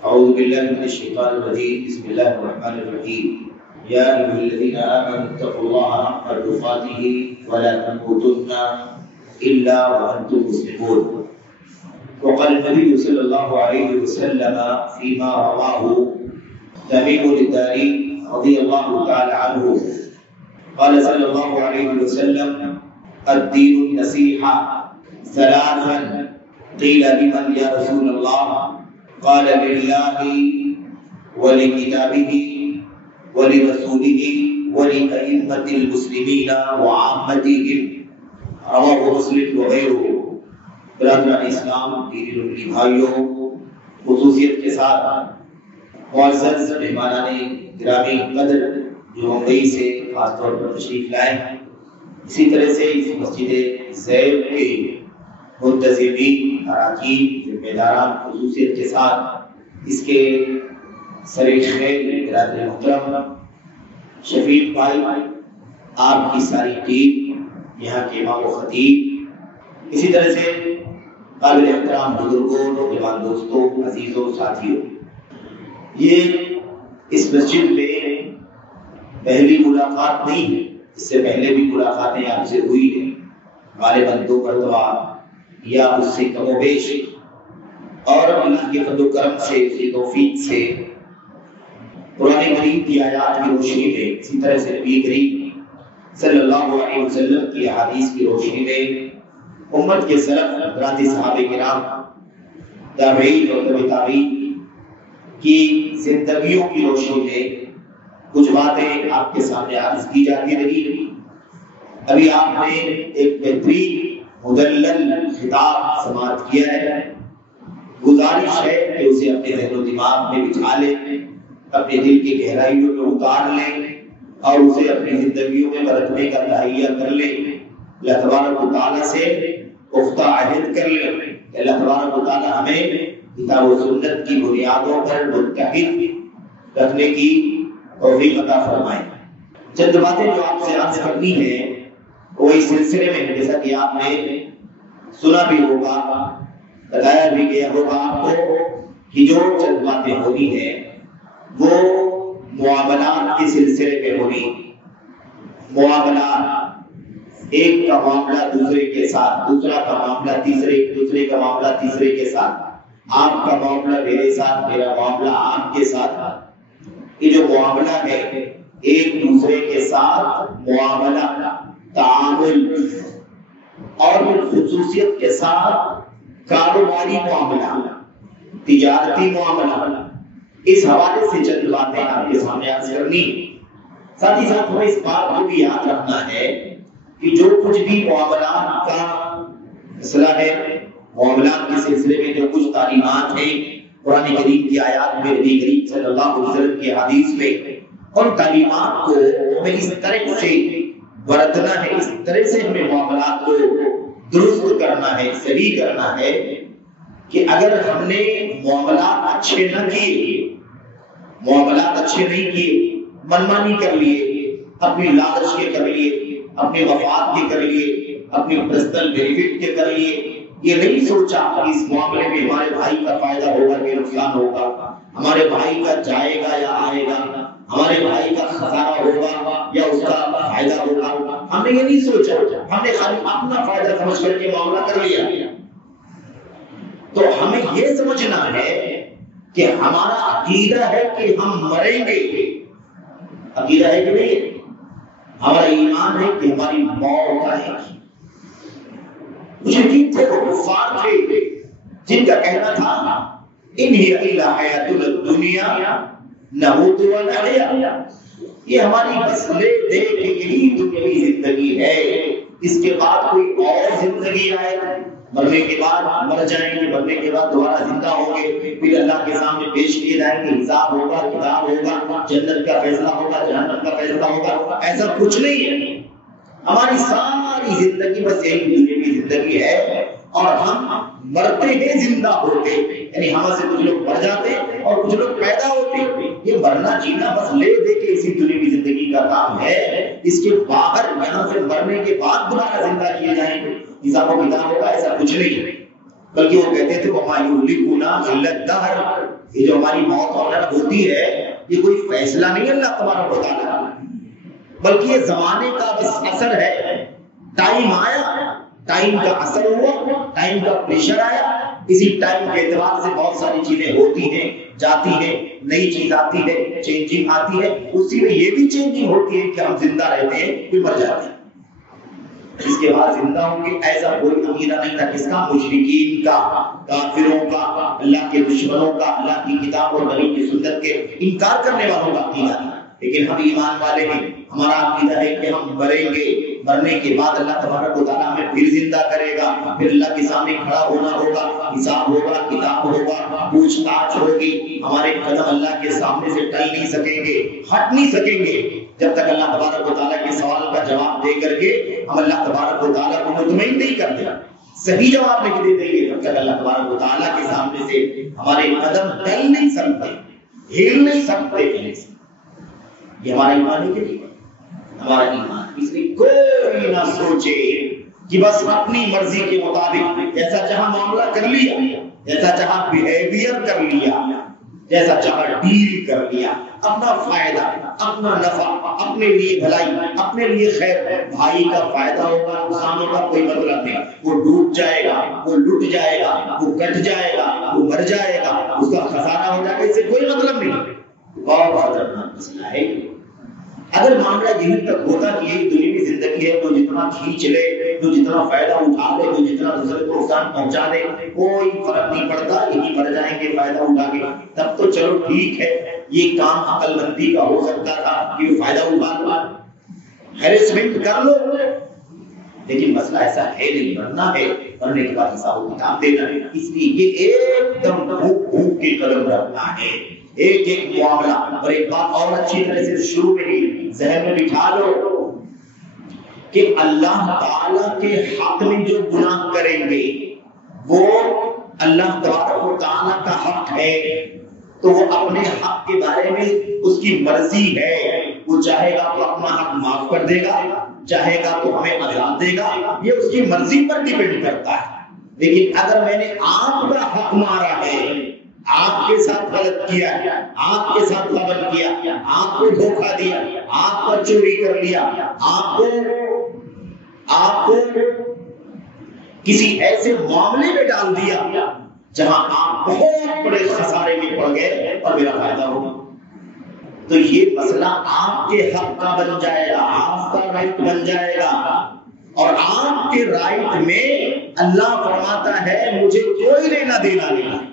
أعوذ بالله من الشيطان الرجيم. بسم الله الرحمن الرحيم. يا أيها الذين آمنوا اتقوا الله حق تقاته ولا تموتن إلا وأنتم مسلمون. وقال النبي صلى الله عليه وسلم فيما رواه تميم الداري رضي الله تعالى عنه قال صلى الله عليه وسلم: الدين النصيحة. ثلاثا قيل لمن يا رسول الله؟ قال لله ولكتابه ولرسوله ولأئمة المسلمين وعامتهم. رواه مسلم وغیرہ. برادران اسلام، دینی رکنی بھائیوں، خصوصیت کے ساتھ معزز مہمانان گرامی قدر جو ممبئی سے خاص طور پر تشریف لائے ہیں، اسی طرح سے اس مسجد زیب کے منتظمین، اراکین، ذمہ داران، خصوصیت کے ساتھ اس کے سریش خیر برادر محترم شفیق بھائی، آپ کی ساری ٹیم، یہاں کے امام و خطیب، اسی طرح سے قابل احترام بزرگوں، نوجوان دوستوں، عزیزوں، ساتھیوں، یہ اس مسجد میں پہلی ملاقات نہیں ہے، اس سے پہلے بھی ملاقاتیں آپ سے ہوئی ہیں، غالباً 2 مرتبہ یا اس سے کم و بیش، اور اللہ کے فضل و کرم سے، اس کی توفیق سے قرآن کریم کی آیات کی روشنی میں، اسی طرح سے نبی کریم صلی اللہ علیہ وسلم کی احادیث کی روشنی میں، امت کے سلف حضرات صحابہ کرام، تابعین اور تبع تابعین کی زندگیوں کی روشنی میں کچھ باتیں آپ کے سامنے عرض کی جاتی رہی. ابھی آپ نے ایک بہترین مدلل خطاب سماعت کیا ہے. گزارش ہے کہ اسے اپنے ذہن و دماغ میں بٹھا لیں، اپنے دل کی گہرائیوں میں اتار لیں اور اسے اپنی زندگیوں میں برتنے کا تہیہ کر لیں. اللہ تبارک و تعالیٰ سے پختہ عہد کر لیں کہ اللہ تبارک و تعالیٰ ہمیں کتاب و سنت کی بنیادوں پر متحد رکھنے کی توفیق عطا فرمائے. چند باتیں جو آپ سے عرض کرنی ہے وہ اس سلسلے میں، جیسا کہ آپ نے سنا بھی ہوگا، بتایا بھی گیا ہوگا آپ کو کہ جو چند باتیں ہونی ہیں وہ معاملات کے سلسلے میں ہونی. معاملات، ایک کا معاملہ دوسرے کے ساتھ، دوسرا کا معاملہ دوسرے کا معاملہ تیسرے کے ساتھ، آپ کا معاملہ میرے ساتھ، میرا معاملہ آپ کے ساتھ. یہ جو معاملہ ہے ایک دوسرے کے ساتھ معاملہ، تعامل، اور خصوصیت کے ساتھ کاروباری معاملہ، تجارتی معاملہ، اس حوالے سے چند باتیں آپ کے سامنے عرض کرنی. ساتھ ہی ساتھ ہمیں اس بات کو بھی یاد رکھنا ہے کہ جو کچھ بھی معاملات کا مسئلہ ہے، معاملات کے سلسلے میں جو کچھ تعلیمات ہیں قرآن کریم کی آیات میں، نبی کریم صلی اللہ علیہ وسلم کی حدیث میں، ان تعلیمات کو ہمیں اس طرح سے برتنا ہے، اس طرح سے ہمیں معاملات کو درست کرنا ہے، صحیح کرنا ہے کہ اگر ہم نے معاملات اچھے نہ کیے، معاملات اچھے نہیں کیے، منمانی کر لیے، اپنی لالچ کے کر لیے، اپنے مفاد کے کر لیے، اپنی پرسنل بینیفٹ کے کر لیے، یہ نہیں سوچا کہ اس معاملے میں ہمارے بھائی کا فائدہ ہوگا کہ نقصان ہوگا، ہمارے بھائی کا جائے گا یا آئے گا، ہمارے بھائی کا خسارہ ہوگا یا اس کا فائدہ ہوگا، ہم نے یہ نہیں سوچا، ہم نے خالی اپنا فائدہ سمجھ کر کے معاملہ کر لیا. تو ہمیں یہ سمجھنا ہے کہ ہمارا عقیدہ ہے کہ ہم مریں گے. عقیدہ ہے کہ نہیں؟ ہمارا ایمان ہے کہ ہماری موت آئے گی. مشرکین تھے، وہ کفار تھے جن کا کہنا تھا ان ہی الا حیات الدنیا نموت ونحیا، یہ ہماری بس لے دے کے یہی دنیاوی زندگی ہے، اس کے بعد کوئی اور زندگی آئے، مرنے کے بعد مر جائیں گے، مرنے کے بعد دوبارہ زندہ ہوں گے، پھر اللہ کے سامنے پیش کیے جائیں گے، حساب ہوگا، کتاب ہوگا، جنت کا فیصلہ ہوگا، جہنم کا فیصلہ ہوگا. ایسا کچھ نہیں ہے. ہماری ساری زندگی بس یہی دنیاوی زندگی ہے اور ہم مرتے ہیں زندہ ہوتے، یعنی ہم سے کچھ لوگ مر جاتے اور کچھ لوگ پیدا ہوتے. یہ مرنا جینا بس لے دے کے اسی دنیاوی زندگی کا کام ہے. اس کے باہر یہاں سے مرنے کے بعد دوبارہ زندہ کیے جائیں گے، حساب و کتاب ہوگا، ایسا کچھ نہیں. بلکہ وہ کہتے تھے وَمَا يُهْلِكُنَا إِلَّا الدَّهْرُ، یہ جو ہماری موت وغیرہ ہوتی ہے یہ کوئی فیصلہ نہیں ہے اللہ تبارک و تعالیٰ، بلکہ یہ زمانے کا بس اثر ہے. ٹائم آیا، ٹائم کا اثر ہوا، ٹائم کا پریشر آیا، اسی ٹائم کے اعتبار سے بہت ساری چیزیں ہوتی ہیں، جاتی ہیں، نئی چیز آتی ہے، چینجنگ آتی ہے. اسی میں یہ بھی چینجنگ ہوتی ہے کہ ہم زندہ رہتے ہیں پھر مر جاتے ہیں. اس کے بعد زندہ ہوں گے ایسا کوئی عقیدہ نہیں تھا. کس کا؟ مشرکین کا، کافروں کا، اللہ کے دشمنوں کا، اللہ کی کتاب اور نبی کی سنت کے انکار کرنے والوں کا عقیدہ. لیکن ہم ایمان والے ہیں، ہمارا عقیدہ ہے کہ ہم مریں گے، مرنے کے بعد اللہ تبارک و تعالیٰ ہمیں پھر زندہ کرے گا، پھر اللہ کے سامنے کھڑا ہونا ہوگا، حساب ہوگا، کتاب ہوگا، پوچھ تاچھ ہوگی. ہمارے قدم اللہ کے سامنے سے ٹل نہیں سکیں گے، ہٹ نہیں سکیں گے جب تک اللہ تبارک و تعالیٰ کے سوال کا جواب دے کر کے ہم اللہ تبارک و تعالیٰ کو مطمئن نہیں کرتے، صحیح جواب نہیں دے دیں گے تب تک اللہ تبارک و تعالیٰ کے سامنے سے ہمارے قدم ٹل نہیں سکتے، ہل نہیں سکتے. یہ ہمارا ایمان ہے کہ نہیں؟ ہمارا ایمان. اس لیے کوئی نہ سوچے کہ بس اپنی مرضی کے مطابق جیسا جہاں معاملہ کر لیا، جیسا جہاں بیہیویئر کر لیا، جیسا جہاں ڈیل کر لیا، اپنا فائدہ، اپنا نفع، اپنے لیے بھلائی، اپنے لیے خیر. بھائی کا فائدہ ہوگا، نقصان ہوگا، کوئی مطلب نہیں. وہ ڈوب جائے گا، وہ لٹ جائے گا، وہ کٹ جائے گا، وہ مر جائے گا، اس کا خسارہ ہو جائے گا، اس سے کوئی مطلب نہیں. بہت خطرناک مسئلہ ہے. اگر معاملہ یہیں تک ہوتا کہ یہ دنیاوی زندگی ہے تو جتنا کھینچ لے، تو جتنا فائدہ اٹھا لے، تو جتنا دوسرے کو نقصان پہنچا دے، کوئی فرق نہیں پڑتا، یہی مر جائیں گے فائدہ اٹھا کے، تب تو چلو ٹھیک ہے، یہ کام عقل مندی کا ہو سکتا تھا کہ فائدہ اٹھا لو، ہیرسمنٹ کر لو. لیکن مسئلہ ایسا ہے نہیں، مرنا ہے، مرنے کے بعد حساب و کتاب دینا ہے. اس لیے یہ ایک دم بھوک بھوک کے قدم رکھنا ہے، ایک ایک معاملہ. اور ایک بات اور اچھی طرح سے شروع میں ہی ذہن میں بٹھا لو کہ اللہ تعالیٰ کے حق میں جو گناہ کریں گے وہ اللہ تبارک و تعالیٰ کا حق ہے، تو وہ اپنے حق کے بارے میں اس کی مرضی ہے. وہ چاہے گا تو اپنا حق معاف کر دے گا، چاہے گا تو ہمیں عذاب دے گا، یہ اس کی مرضی پر ڈیپینڈ کرتا ہے. لیکن اگر میں نے آپ کا حق مارا ہے، آپ کے ساتھ غلط کیا، آپ کے ساتھ غلط کیا، آپ کو دھوکہ دیا، آپ کو چوری کر لیا، آپ کو کسی ایسے معاملے میں ڈال دیا جہاں آپ بہت بڑے خسارے میں پڑ گئے اور میرا فائدہ ہوگا، تو یہ مسئلہ آپ کے حق کا بن جائے گا، آپ کا رائٹ بن جائے گا. اور آپ کے رائٹ میں اللہ فرماتا ہے مجھے کوئی لینا دینا نہیں،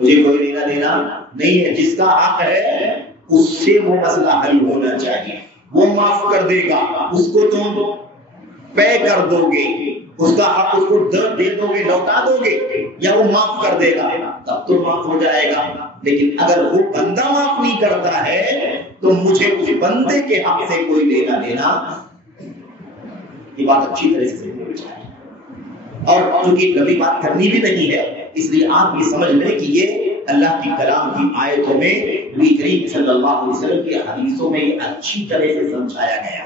مجھے کوئی لینا دینا نہیں ہے. جس کا حق ہے اس سے وہ مسئلہ حل ہونا چاہیے. وہ معاف کر دے گا، اس کو تم پے کر دو گے، اس کا حق اس کو دے دو گے، لوٹا دو گے، یا وہ معاف کر دے گا، تب تو معاف ہو جائے گا. لیکن اگر وہ بندہ معاف نہیں کرتا ہے تو مجھے اس بندے کے حق سے کوئی لینا دینا. یہ بات اچھی طرح سے سمجھنی چاہیے. اور چونکہ کبھی بات کرنی بھی نہیں ہے، اس لیے آپ یہ سمجھ لیں کہ یہ اللہ کی کلام کی آیتوں میں، نبی کریم صلی اللہ علیہ وسلم کی حدیثوں میں یہ اچھی طرح سے سمجھایا گیا،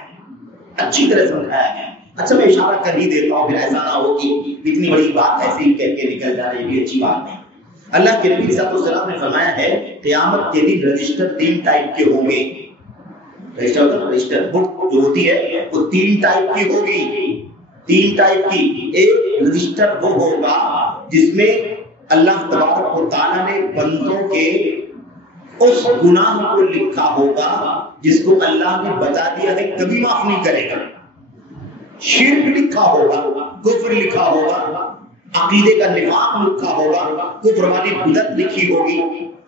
اچھی طرح سمجھایا گیا. اچھا میں اشارہ کر ہی دیتا ہوں، پھر ایسا نہ ہو کہ اتنی بڑی بات ایسے ہی کہہ کے نکل جائے، یہ بھی اچھی بات نہیں. اللہ کے نبی صلی اللہ علیہ وسلم نے فرمایا ہے قیامت کے دن رجسٹر 3 ٹائپ کے ہوں گے. رجسٹر بک جو ہوتی ہے وہ 3 ٹائپ کی ہوگی، 3 ٹائپ کی. ایک رجسٹر وہ ہوگا جس میں اللہ تبارک و تعالیٰ نے بندوں کے اس گناہ کو لکھا ہوگا جس کو اللہ نے بتا دیا ہے کبھی معاف نہیں کرے گا. شرک لکھا ہوگا، کفر لکھا ہوگا، عقیدے کا نفاق لکھا ہوگا، کفر والی بدعت لکھی ہوگی،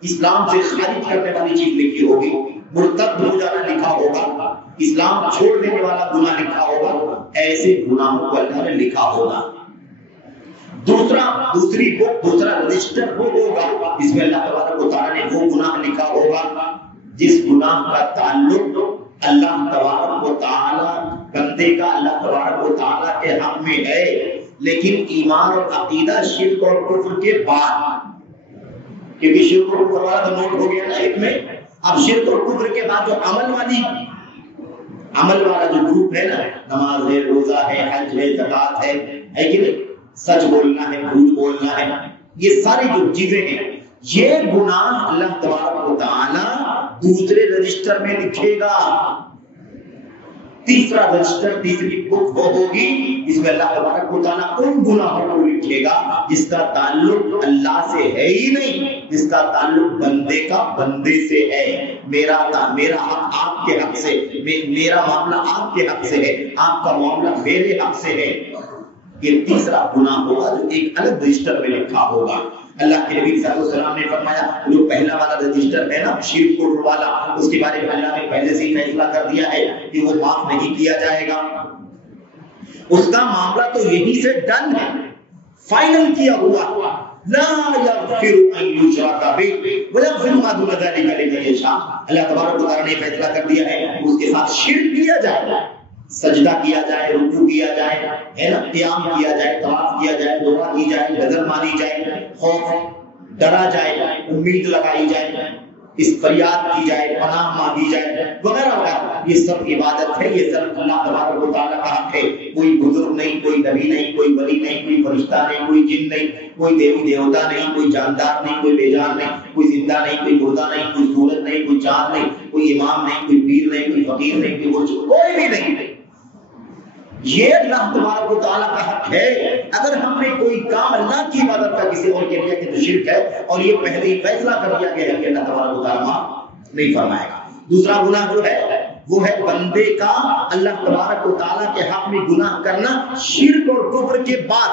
اسلام سے خارج کرنے والی چیز لکھی ہوگی، مرتد ہو جانا لکھا ہوگا، اسلام چھوڑ دینے والا گناہ لکھا ہوگا. ایسے گناہوں کو اللہ نے لکھا ہوگا. دوسرا رجسٹر وہ ہوگا جس میں اللہ تبارک و تعالیٰ نے وہ گناہ لکھا ہوگا جس گناہ کا تعلق اللہ تبارک و تعالیٰ بندے کا اللہ تبارک و تعالیٰ کے حق میں ہے، لیکن ایمان اور عقیدہ شرک اور کفر کے بعد. کیونکہ شرک اور کفر والا تو نوٹ ہو گیا نا ایک میں. اب شرک اور کفر کے بعد جو عمل والا جو گروپ ہے نا، نماز ہے، روزہ ہے، حج ہے، زکات ہے کہ نہیں، سچ بولنا ہے، جھوٹ بولنا ہے، یہ ساری جو چیزیں ہیں یہ گناہ اللہ تبارک و تعالی دوسرے رجسٹر میں لکھے گا. تیسرا رجسٹر، تیسری بک وہ ہوگی اس میں اللہ تبارک و تعالیٰ ان گناہوں کو لکھے گا جس کا تعلق اللہ سے ہے ہی نہیں، جس کا تعلق بندے کا بندے سے ہے. میرا حق آپ کے حق سے، میرا معاملہ آپ کے حق سے ہے، آپ کا معاملہ میرے حق سے ہے. یہ تیسرا گناہ ہوگا جو ایک الگ رجسٹر میں لکھا ہوگا. اللہ کے نبی صلی اللہ علیہ وسلم نے فرمایا جو پہلا والا رجسٹر ہے نا شرک والا، اس کے بارے میں اللہ نے پہلے سے ہی فیصلہ کر دیا ہے کہ وہ معاف نہیں کیا جائے گا. اس کا معاملہ تو یہی سے ڈن ہے، فائنل کیا ہوا. لا یغفر ان یشرک بہ ویغفر ما دون ذلک لمن یشاء. اللہ تبارک و تعالی نے فیصلہ کر دیا ہے اس کے ساتھ شرک کیا جائے، سجدہ کیا جائے، رکوع کیا جائے، ہے نا، قیام کیا جائے، طواف کیا جائے، دعا کی جائے، نذر مانی جائے، خوف ڈرا جائے، امید لگائی جائے، اس فریاد کی جائے، پناہ مانگی جائے وغیرہ وغیرہ. یہ سب عبادت ہے، یہ سب اللہ تبارک و تعالیٰ کا حق ہے. کوئی بزرگ نہیں، کوئی نبی نہیں، کوئی ولی نہیں، کوئی فرشتہ نہیں، کوئی جن نہیں، کوئی دیوی دیوتا نہیں، کوئی جاندار نہیں، کوئی بے جان نہیں، کوئی زندہ نہیں، کوئی مردہ نہیں، کوئی سورج نہیں، کوئی چاند نہیں، کوئی امام نہیں، کوئی پیر نہیں، کوئی فقیر نہیں، کوئی بھی نہیں. یہ اللہ تبارک و تعالیٰ کا حق ہے. اگر ہم نے کوئی کام اللہ کی عبادت کا کسی اور کے کیا کہ تو شرک ہے، اور یہ پہلے ہی فیصلہ کر دیا گیا ہے کہ اللہ تبارک و تعالیٰ معاف نہیں فرمائے گا. دوسرا گناہ جو ہے وہ ہے بندے کا اللہ تبارک و تعالیٰ کے حق میں گناہ کرنا شرک اور کفر کے بعد.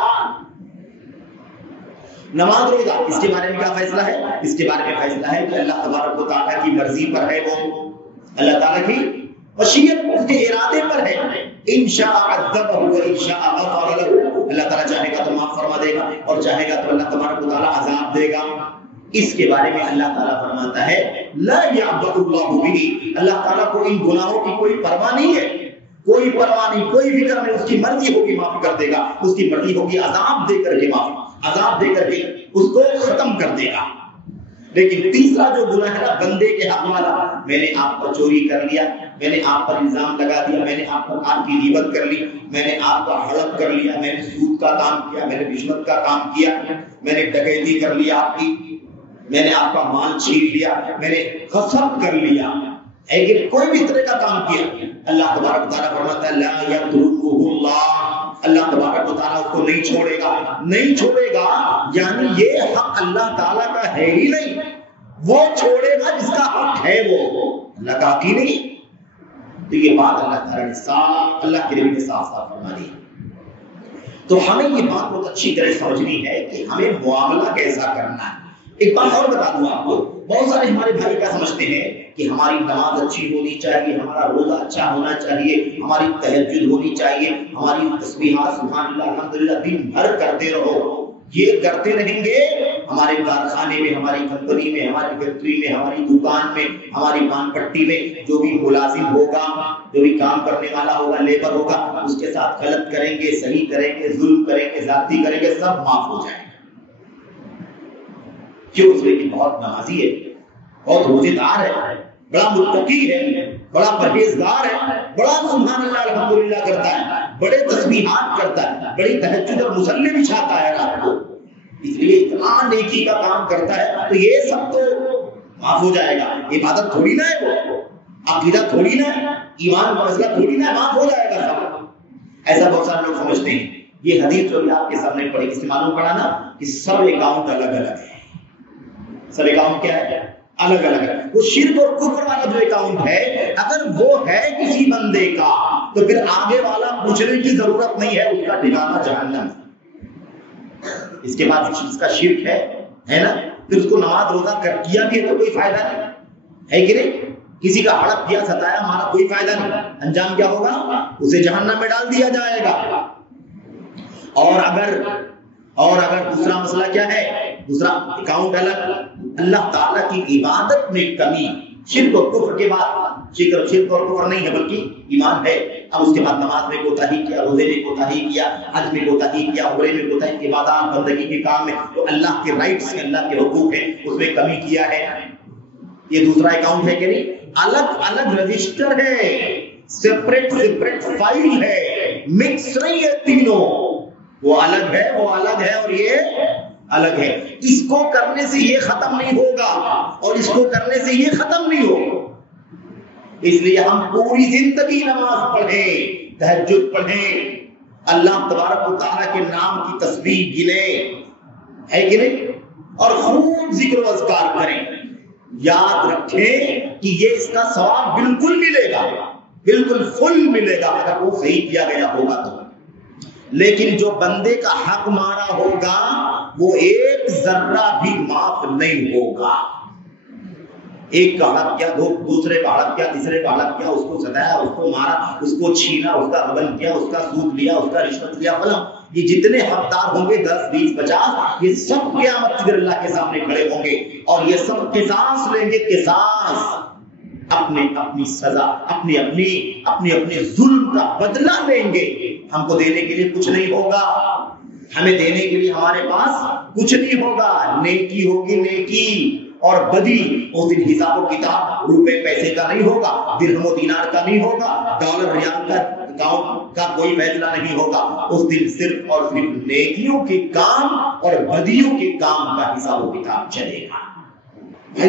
نماز روزہ اس کے بارے میں کیا فیصلہ ہے؟ اس کے بارے میں فیصلہ ہے کہ اللہ تبارک و تعالیٰ کی مرضی پر ہے، وہ اللہ تعالیٰ کی مشیت اس کے ارادے پر ہے. انشاء عذبہ و انشاء غفر له. اللہ تعالیٰ چاہے گا تو معاف فرما دے گا اور چاہے گا تو اللہ تبارک و تعالیٰ عذاب دے گا. اس کے بارے میں اللہ تعالیٰ فرماتا ہے لا یعبأ اللہ بہ. اللہ تعالیٰ کو ان گناہوں کی کوئی پرواہ نہیں ہے، کوئی پرواہ نہیں، کوئی فکر نہیں. اس کی مرضی ہوگی معاف کر دے گا، اس کی مرضی ہوگی عذاب دے کر کے عذاب دے کر کے اس کو ختم کر دے گا. لیکن تیسرا جو گناہ ہے نا بندے کے حق والا، میں نے آپ پر چوری کر لیا، میں نے آپ پر الزام لگا دیا، میں نے آپ پر آپ کی غیبت کر لی، میں نے آپ کا ہڑپ کر لیا، میں نے سود کا کام کیا، میں نے رشوت کا کام کیا، میں نے ڈکیتی کر لیا آپ کی، میں نے آپ کا مال چھین لیا، میں نے غصب کر لیا، لیکن کوئی بھی طرح کا کام کیا. اللہ تبارک و تعالیٰ فرماتا ہے لا یترکہ اللہ. اللہ تبارک و تعالیٰ اس کو نہیں چھوڑے گا، نہیں چھوڑے گا. یعنی یہ حق اللہ تعالیٰ کا ہے ہی نہیں، وہ چھوڑے گا جس کا حق ہے، وہ اللہ کا حق ہی نہیں. تو یہ بات اللہ تعالیٰ نے صاف، اللہ کے نبی نے صاف صاف فرما دی. تو ہمیں یہ بات بہت اچھی طرح سمجھنی ہے کہ ہمیں معاملہ کیسا کرنا ہے. ایک بات اور بتا دوں آپ کو، بہت سارے ہمارے بھائی کیا سمجھتے ہیں کہ ہماری نماز اچھی ہونی چاہیے، ہمارا روزہ اچھا ہونا چاہیے، ہماری تہجد ہونی چاہیے، ہماری تسبیحات سبحان اللہ الحمدللہ دن بھر کرتے رہو. یہ کرتے رہیں گے، ہمارے کارخانے میں، ہماری کمپنی میں، ہماری فیکٹری میں، ہماری دکان میں، ہماری پان پٹی میں جو بھی ملازم ہوگا، جو بھی کام کرنے والا ہوگا، لیبر ہوگا، اس کے ساتھ غلط کریں گے، صحیح کریں گے، ظلم کریں گے، زیادتی کریں گے، سب معاف ہو جائیں گے. کیوں؟ اس لیے کہ بہت نمازی ہے، بہت روزے دار ہے، بڑا متقی ہے، بڑا پرہیزگار ہے، بڑا سبحان اللہ الحمدللہ کرتا ہے، بڑے تسبیحات کرتا ہے، بڑی تہجد اور مصلی بچھاتا ہے رات کو، اس لیے اتنا نیکی کا کام کرتا ہے. تو یہ سب تو معاف ہو جائے گا. عبادت تھوڑی نہ ہے، وہ عقیدہ تھوڑی نہ ہے، ایمان کا مسئلہ تھوڑی نہ ہے، معاف ہو جائے گا سب. ایسا بہت سارے لوگ سمجھتے ہیں. یہ حدیث جو آپ کے سامنے پڑھی، اس سے معلوم پڑا نا کہ سب اکاؤنٹ الگ الگ ہے. سب اکاؤنٹ کیا ہے؟ الگ الگ ہے. وہ شرک اور کفر والا جو اکاؤنٹ ہے، اگر وہ ہے کسی بندے کا تو پھر آگے والا پوچھنے کی ضرورت نہیں ہے، اس کا ٹھکانہ جہنم. اس کے بعد اس کا شرک ہے نا، پھر اس کو نماز روزہ کیا بھی ہے تو کوئی فائدہ نہیں ہے کہ نہیں. کسی کا ہڑپ کیا، ستایا، ہمارا کوئی فائدہ نہیں. انجام کیا ہوگا؟ اسے جہنم میں ڈال دیا جائے گا. اور اگر دوسرا مسئلہ کیا ہے، دوسرا اکاؤنٹ الگ، اللہ تعالیٰ کی عبادت میں کمی، شرک اور کفر کے بعد شرک اور کفر نہیں ہے بلکہ ایمان ہے. اب اس کے بعد نماز میں کوتاہی کیا، روزے میں کوتاہی کیا، حج میں کوتاہی کیا، عمرے میں کوتاہی، عبادات بندگی کے کام میں جو اللہ کے رائٹس ہیں، اللہ کے حقوق ہیں، اس میں کمی کیا ہے. یہ دوسرا اکاؤنٹ ہے کہ نہیں؟ الگ الگ رجسٹر ہے، سیپریٹ فائل ہے، مکس نہیں ہے تینوں. وہ الگ ہے، وہ الگ ہے، اور یہ الگ ہے. اس کو کرنے سے یہ ختم نہیں ہوگا اور اس کو کرنے سے یہ ختم نہیں ہوگا. اس لیے ہم پوری زندگی نماز پڑھیں, تہجد پڑھیں, اللہ تبارک و تعالیٰ کے نام کی تسبیح گنیں, ہے کہ نہیں, اور خوب ذکر و اذکار کریں. یاد رکھیں کہ یہ اس کا ثواب بالکل ملے گا, بالکل فل ملے گا اگر وہ صحیح کیا گیا ہوگا تو. لیکن جو بندے کا حق مارا ہوگا وہ ایک ذرہ بھی معاف نہیں ہوگا. ایک کا حق کیا, دوسرے کا حق کیا, تیسرے کا حق کیا, اس کو ستایا, اس کو مارا, اس کو چھینا, اس کا غبن کیا, اس کا سود لیا, اس کا رشوت لیا, فلاں. یہ جتنے حقدار ہوں گے 10 20 50 یہ سب قیامت کے دن اللہ کے سامنے کھڑے ہوں گے اور یہ سب قصاص لیں گے. قصاص اپنی سزا, اپنے ظلم کا بدلہ لیں گے. ہم کو دینے کے لیے کچھ نہیں ہوگا, ہمیں دینے کے لیے ہمارے پاس کچھ نہیں ہوگا. نیکی ہوگی نیکی اور بدی. اس دن حساب و کتاب روپے پیسے کا نہیں ہوگا, درہم و دینار کا نہیں ہوگا, ڈالر ریال کا کوئی فیصلہ نہیں ہوگا. اس دن صرف اور صرف نیکیوں کے کام اور بدیوں کے کام کا حساب و کتاب چلے گا.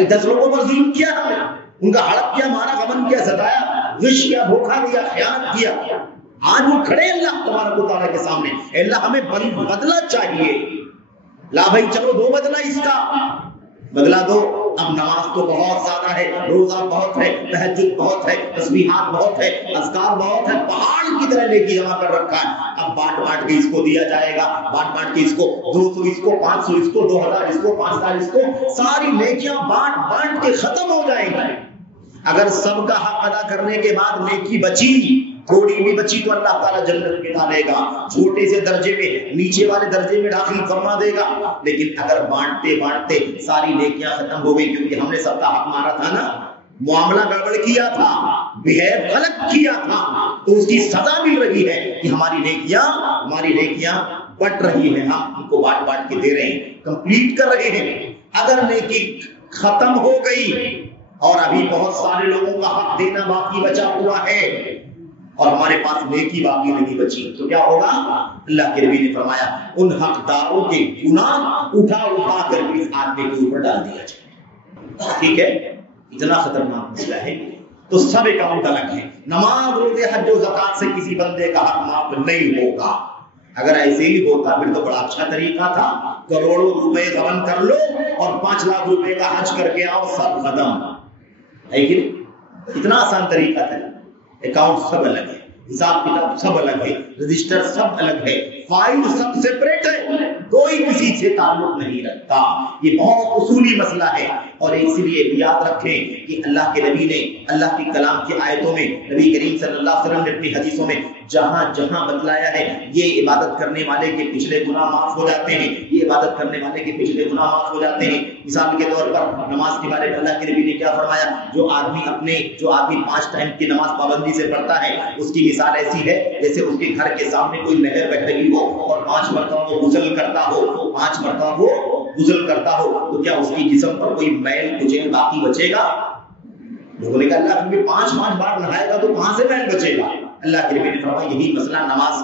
10 لوگوں پر ظلم کیا ہم نے, ان کا ہڑپ کیا, مارا, غبن کیا, ستایا, غش کیا, دھوکہ دیا, خیانت کیا. آج وہ کھڑے اللہ تبارک و تعالیٰ کے سامنے, اللہ ہمیں بدلہ چاہیے. لا بھائی چلو دو بدلہ, اس کا بدلہ دو. اب نماز تو بہت زیادہ ہے, روزہ بہت ہے, تہجد بہت ہے, تسبیحات بہت ہے, اذکار بہت ہے, پہاڑ کی طرح نیکی جمع کر رکھا ہے. اب بانٹ کے اس کو دیا جائے گا, بانٹ کے اس کو 200 اس کو, 500 اس کو, 2000 اس کو, 5000 اس کو, ساری نیکیاں بانٹ کے ختم ہو جائیں گی. اگر سب کا حق ادا کرنے کے بعد نیکی بچی, تھوڑی بھی بچی, تو اللہ تعالیٰ جنت میں ڈالے گا, چھوٹے سے درجے میں, نیچے والے درجے میں داخل فرما دے گا. لیکن اگر بانٹتے ساری نیکیاں ختم ہو گئی, کیونکہ ہم نے سب کا حق مارا تھا نا, معاملہ گڑبڑ کیا تھا, بہیو غلط کیا تھا, تو اس کی سزا مل رہی ہے کہ ہماری نیکیاں بٹ رہی ہیں, ہم ان کو بانٹ کے دے رہے ہیں, کمپلیٹ کر رہے ہیں. اگر نیکی ختم ہو گئی اور ابھی بہت سارے لوگوں کا حق دینا باقی بچا ہوا ہے اور ہمارے پاس نیکی باقی نہیں بچی, تو کیا ہوگا؟ اللہ کے نبی نے فرمایا ان حقداروں کے گناہ اٹھا کر اس آدمی کے اوپر ڈال دیا جائے. ٹھیک ہے, اتنا خطرناک مسئلہ ہے. تو سب اکاؤنٹ الگ ہے. نماز, روزے, حج و زکات سے کسی بندے کا حق معاف نہیں ہوگا. اگر ایسے ہی ہوتا پھر تو بڑا اچھا طریقہ تھا, کروڑوں روپے غبن کر لو اور 5 لاکھ روپے کا حج کر کے آؤ, سب ختم ہے کہ نہیں؟ اتنا آسان طریقہ تھا. اکاؤنٹ سب الگ ہے, حساب کتاب سب الگ ہے, رجسٹر سب الگ ہے, فائل سب سیپریٹ ہے, کوئی کسی سے تعلق نہیں رکھتا. یہ بہت اصولی مسئلہ ہے. اور اسی لیے یاد رکھیں کہ اللہ کے نبی نے اللہ کی کلام کی آیتوں میں, نبی کریم صلی اللہ علیہ وسلم نے اپنی حدیثوں میں جہاں بتلایا ہے یہ عبادت کرنے والے کے پچھلے گناہ معاف ہو جاتے ہیں, یہ عبادت کرنے والے کے پچھلے گناہ معاف ہو جاتے ہیں. مثال کے طور پر نماز کے بارے میں اللہ کے نبی نے کیا فرمایا, جو آدمی 5 ٹائم کی نماز پابندی سے پڑھتا ہے اس کی مثال ایسی ہے جیسے اس کے گھر کے سامنے کوئی نہر بہ رہی ہو اور 5 مرتبہ وہ غسل کرتا ہو, تو کیا اس کی جسم پر کوئی میل کچیل باقی بچے گا؟ لوگوں نے کہا اللہ کیونکہ 5 بار نہائے گا تو کہاں سے میل بچے گا؟ اللہ کے نبی نے فرمایا یہی مسئلہ نماز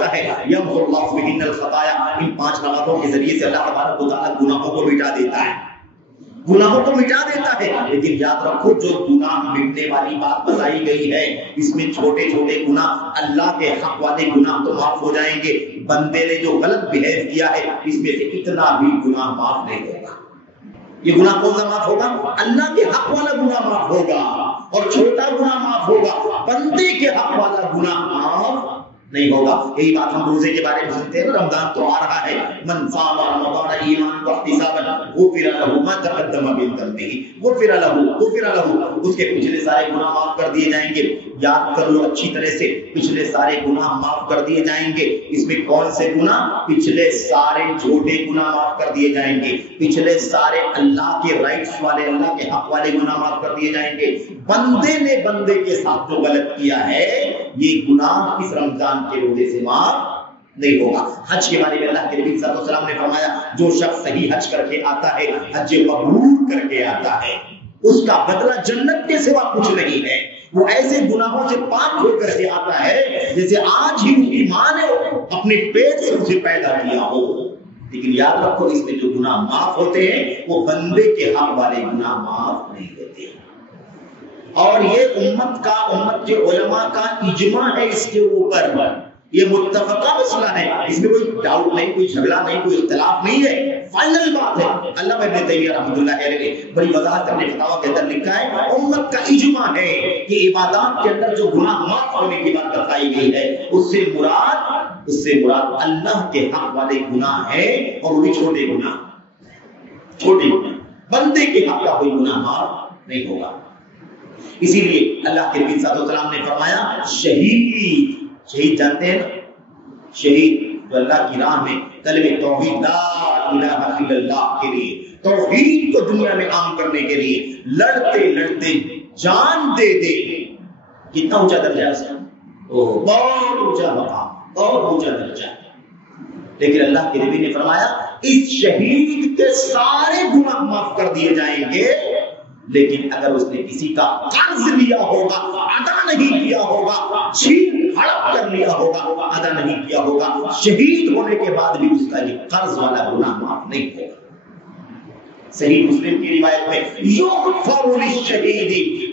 کا ہے, یمحو اللہ بہن الخطایا. ان 5 نمازوں کے ذریعے سے اللہ تبارک و تعالیٰ گناہوں کو مٹا دیتا ہے, لیکن یاد رکھو جو گناہ مٹنے والی بات بتائی گئی ہے اس میں چھوٹے گناہ, اللہ کے حق والے گناہ تو معاف ہو جائیں گے, بندے نے جو غلط بہیو کیا ہے اس میں سے اتنا بھی گناہ معاف نہیں ہوگا. یہ گناہ کون سا معاف ہوگا؟ اللہ کے حق والا گناہ معاف ہوگا اور چھوٹا گناہ معاف ہوگا, بندے کے حق والا گناہ معاف نہیں ہوگا. یہی بات ہم روزے کے بارے میں سنتے ہیں, رمضان تو آ رہا ہے, من صام رمضان ایمانا واحتسابا غفر له ما تقدم من ذنبه, غفر له اس کے پچھلے سارے گناہ معاف کر دیے جائیں گے. یاد کر لو اچھی طرح سے, پچھلے سارے گناہ معاف کر دیے جائیں گے. اس میں کون سے گناہ؟ پچھلے سارے چھوٹے گناہ معاف کر دیے جائیں گے, پچھلے سارے اللہ کے رائٹس والے, اللہ کے حق والے گناہ معاف کر دیے جائیں گے. بندے نے بندے کے ساتھ جو غلط کیا ہے یہ گناہ اس رمضان کے روزے سے معاف نہیں ہوگا. حج کے بارے میں اللہ کے نبی صلی اللہ علیہ وسلم نے فرمایا جو شخص صحیح حج کر کے آتا ہے, حج مبرور کر کے آتا ہے, اس کا بدلہ جنت کے سوا کچھ نہیں ہے. وہ ایسے گناہوں سے پاک ہو کر کے آتا ہے جیسے آج ہی اس کی ماں نے اپنے پیٹ سے اسے پیدا کیا ہو. لیکن یاد رکھو اس میں جو گناہ معاف ہوتے ہیں وہ بندے کے حق والے گناہ معاف نہیں ہوتے. اور یہ امت کے علماء کا اجماع ہے اس کے اوپر. یہ متفقہ مسئلہ ہے، اس میں کوئی ڈاؤٹ نہیں، کوئی جھگڑا نہیں، کوئی اختلاف نہیں ہے. فائنل بات ہے. علامہ ابن تیمیہ رحمۃ اللہ علیہ نے بڑی وضاحت اپنے فتاوی کے اندر لکھا ہے امت کا اجماع ہے کہ عبادات کے اندر جو گناہ معاف ہونے کی بات بتائی گئی ہے اس سے مراد اللہ کے حق والے گناہ ہیں، اور وہ بھی چھوٹے گناہ. بندے کے حق کا کوئی گناہ معاف نہیں ہوگا. اسی لیے اللہ کے نبی صلی اللہ علیہ وسلم نے فرمایا شہید جانتے ہیں نا، شہید جو اللہ کی راہ میں کلمہ توحید لا الہ الا اللہ کے لیے، توحید کو دنیا میں عام کرنے کے لیے لڑتے جان دے کتنا اونچا درجہ ہے اس کا، بہت اونچا مقام، بہت اونچا درجہ. لیکن اللہ کے نبی نے فرمایا اس شہید کے سارے گناہ معاف کر دیے جائیں گے، لیکن اگر اس نے کسی کا قرض لیا ہوگا، ادا نہیں کیا ہوگا، چھین ہڑپ کر لیا ہوگا، ادا نہیں کیا ہوگا، شہید ہونے کے بعد بھی اس کا یہ قرض والا گناہ معاف نہیں ہوگا. صحیح مسلم کی روایت میں یغفر للشہید